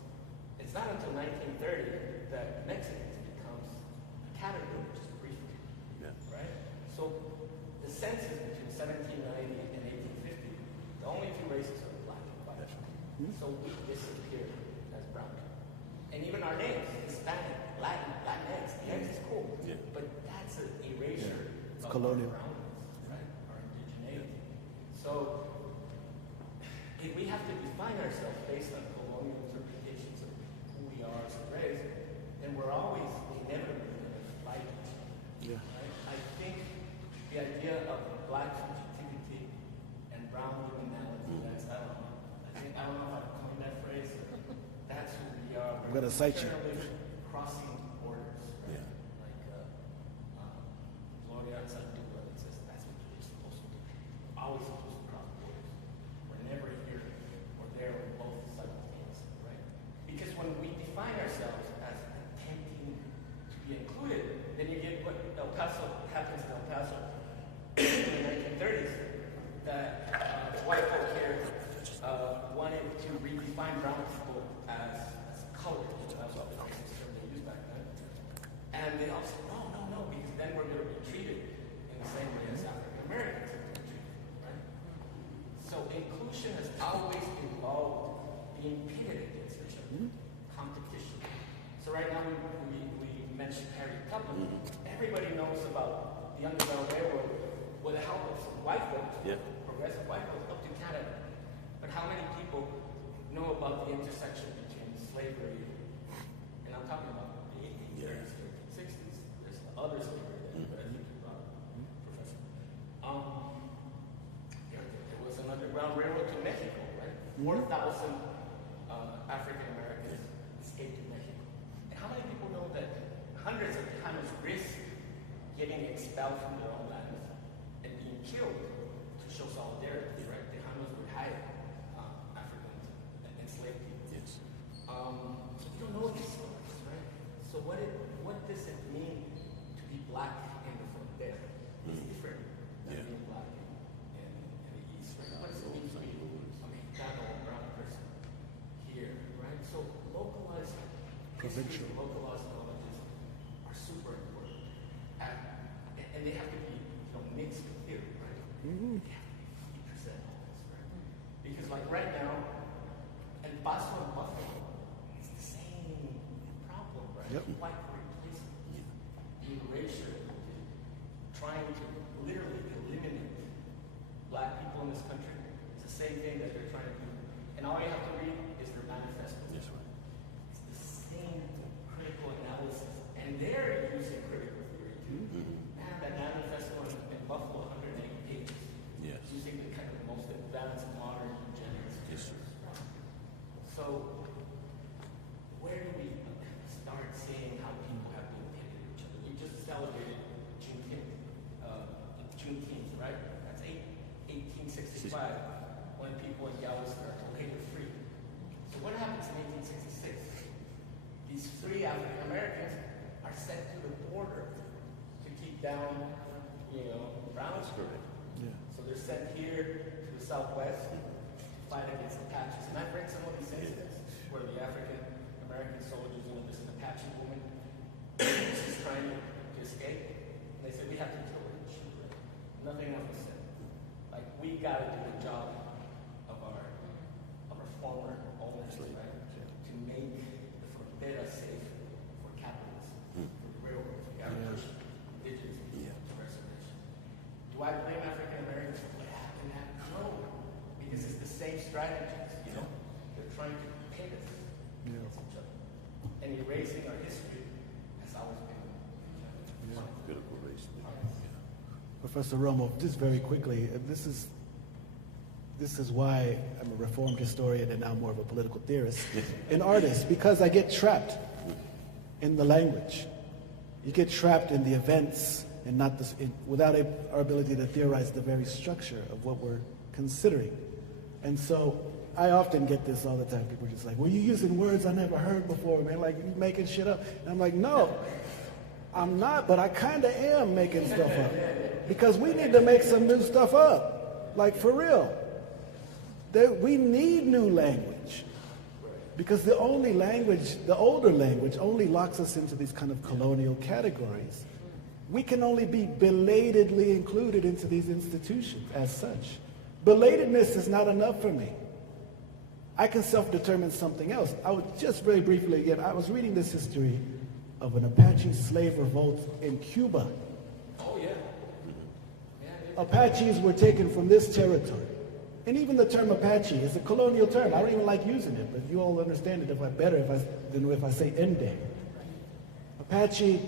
It's not until 1930 that Mexicans becomes a category just briefly, right? So the census between 1790 and 1850, the only two races are black and white. So we disappear as brown people. And even our names, Hispanic, Latin, Latinx, the X is cool, but that's an erasure of colonial. our brownness, right? Our indigeneity. So if we have to define ourselves based on colonial interpretations of who we are as a race, then we're always inevitably going to fight. Right? I think the idea of black fugitivity and brown liminality, that's, I don't know. I don't know if I've coined that phrase. That's who we are. I'm going to cite you. Crossing borders. Right? Like Gloria Santula that says that's what you're supposed to do. We're always supposed to cross borders. We're never here or there or both simultaneously, right? Because when we define ourselves as attempting to be included, then you get what El Paso happens in El Paso in the 1930s, that white folk here wanted to redefine brown people as color. That's what the term they used back then. And they all said, no, because then we're going to be treated in the same way as African Americans have been treated, right? So inclusion has always involved being pitted against each other, competition. So right now we mentioned Harriet Tubman. Everybody knows about the Underground Railroad with the help of some white folks, progressive white folks, up to Canada. But how many people know about the intersection between slavery, and I'm talking about the 1830s, 1860s. There's the other slavery that I think you brought up, Professor. There was an Underground Railroad to Mexico, right? 4,000 African Americans escaped to Mexico. And how many people know that hundreds of Tejanos risked getting expelled from their own lands and being killed to show solidarity, right? Tejanos would hire Africans and enslaved people. So you don't know these stories, right? So what does it mean to be black in the frontera? It's different than being black in the East, right? What does it mean to be a Mexicano or brown person here, right? So localized histories, localized knowledges are super important. And they have to be mixed with theory, right? They have to be 50% honest, right? Because like right now, El Paso and Buffalo, it's the same problem, right? White replacement, the erasure, trying to literally eliminate black people in this country. It's the same thing that they're trying to do. And all you have to read is their manifesto. It's the same critical analysis. And they're using critical theory too. Man, that manifesto in Buffalo, 180 pages. Using the kind of most advanced modern eugenics. So, where do we start seeing how people have been pitted each other? We just celebrated Juneteenth, right? That's 1865, when people in Galveston are okay, they're free. So what happens in 1866? These free African Americans are sent to the border to keep down, brown spirit. So they're sent here to the Southwest to fight against Apaches. And I've read some of these incidents where the African American soldiers, this Apache woman, she's trying to escape. And they said, we have to kill her and shoot her. Nothing else was said. Like, we got to do the job of our former owners, right? To make the frontera safe for capitalism, for the railroads. We got to push indigenous people to reservation. Do I blame African Americans for what happened? No, because it's the same strategies, They're trying to pit us against each other. And erasing our history has always been Critical race. Professor Romo, just very quickly, this is why I'm a reformed historian and now more of a political theorist, an artist, because I get trapped in the language. You get trapped in the events and not without our ability to theorize the very structure of what we're considering. And so I often get this all the time. People are just like, well, you're using words I never heard before, man. Like, you're making shit up. And I'm like, no, I'm not, but I kind of am making stuff up. Because we need to make some new stuff up. Like, for real. We need new language. Because the only language, the older language, only locks us into these kind of colonial categories. We can only be belatedly included into these institutions as such. Belatedness is not enough for me. I can self-determine something else. I would just very briefly again, I was reading this history of an Apache slave revolt in Cuba. Oh, yeah. Apaches were taken from this territory. And even the term Apache is a colonial term. I don't even like using it, but you all understand it than if I say Ende. Apache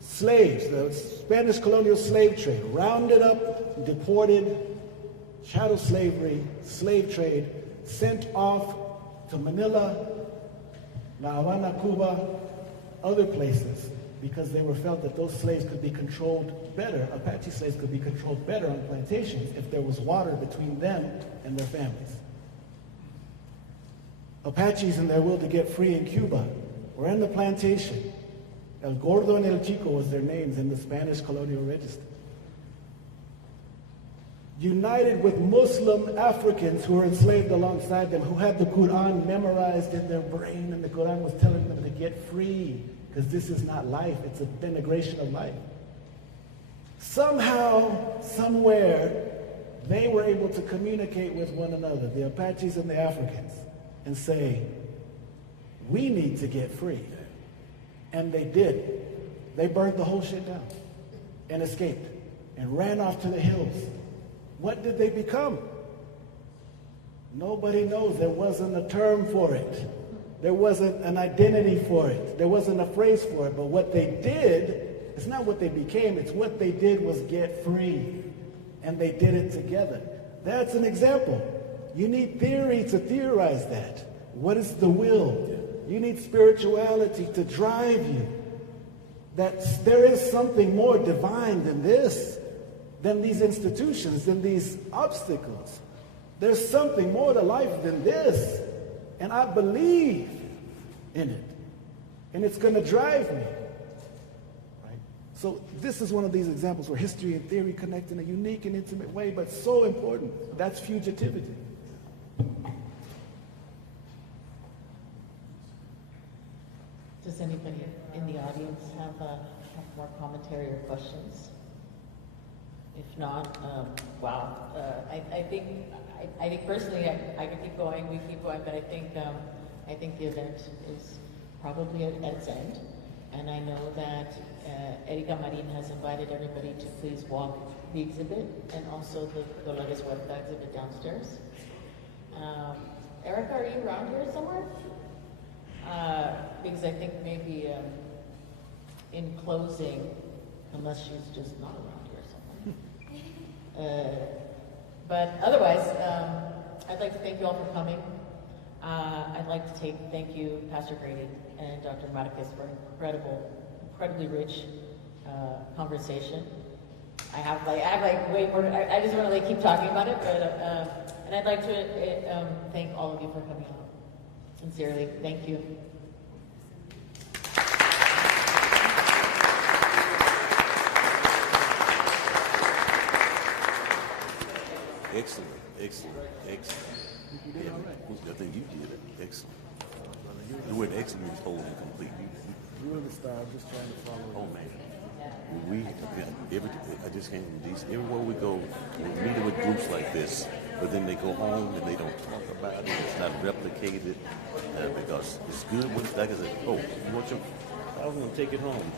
slaves, the Spanish colonial slave trade, rounded up, deported, chattel slavery, slave trade, sent off to Manila, La Habana, Cuba, other places, because they were felt that those slaves could be controlled better, Apache slaves could be controlled better on plantations if there was water between them and their families. Apaches, in their will to get free in Cuba, were in the plantation. El Gordo and El Chico was their names in the Spanish colonial register. United with Muslim Africans who were enslaved alongside them, who had the Quran memorized in their brain, and the Quran was telling them to get free, because this is not life, it's a denigration of life. Somehow, somewhere, they were able to communicate with one another, the Apaches and the Africans, and say, we need to get free. And they did. They burned the whole shit down and escaped and ran off to the hills. What did they become? Nobody knows. There wasn't a term for it. There wasn't an identity for it. There wasn't a phrase for it. But what they did, it's not what they became, it's what they did was get free. And they did it together. That's an example. You need theory to theorize that. What is the will? You need spirituality to drive you. That there is something more divine than this, than these institutions, than these obstacles. There's something more to life than this. And I believe in it. And it's going to drive me. Right? So this is one of these examples where history and theory connect in a unique and intimate way, but so important. That's fugitivity. Does anybody in the audience have more commentary or questions? If not, wow. I think personally, I could keep going. We keep going, but I think the event is probably at its end, and I know that Erika Marin has invited everybody to please walk the exhibit and also the Dolores Huerta exhibit downstairs. Erica, are you around here somewhere? Because I think maybe in closing, unless she's just not around here somewhere. But otherwise, I'd like to thank you all for coming. I'd like to thank you, Pastor Grady and Dr. Marquez, for an incredibly rich conversation. I have way more. I just want to keep talking about it, but and I'd like to thank all of you for coming out. Sincerely, thank you. Excellent, excellent, excellent. Yeah, I think you did it. Excellent. The word excellent is whole and complete. You were the star. I'm just trying to follow. Oh man, I just came from DC. Everywhere we go, we're meeting with groups like this, but then they go home and they don't talk about it. It's not replicated because it's good. Like I said, oh, you want your? I was gonna take it home.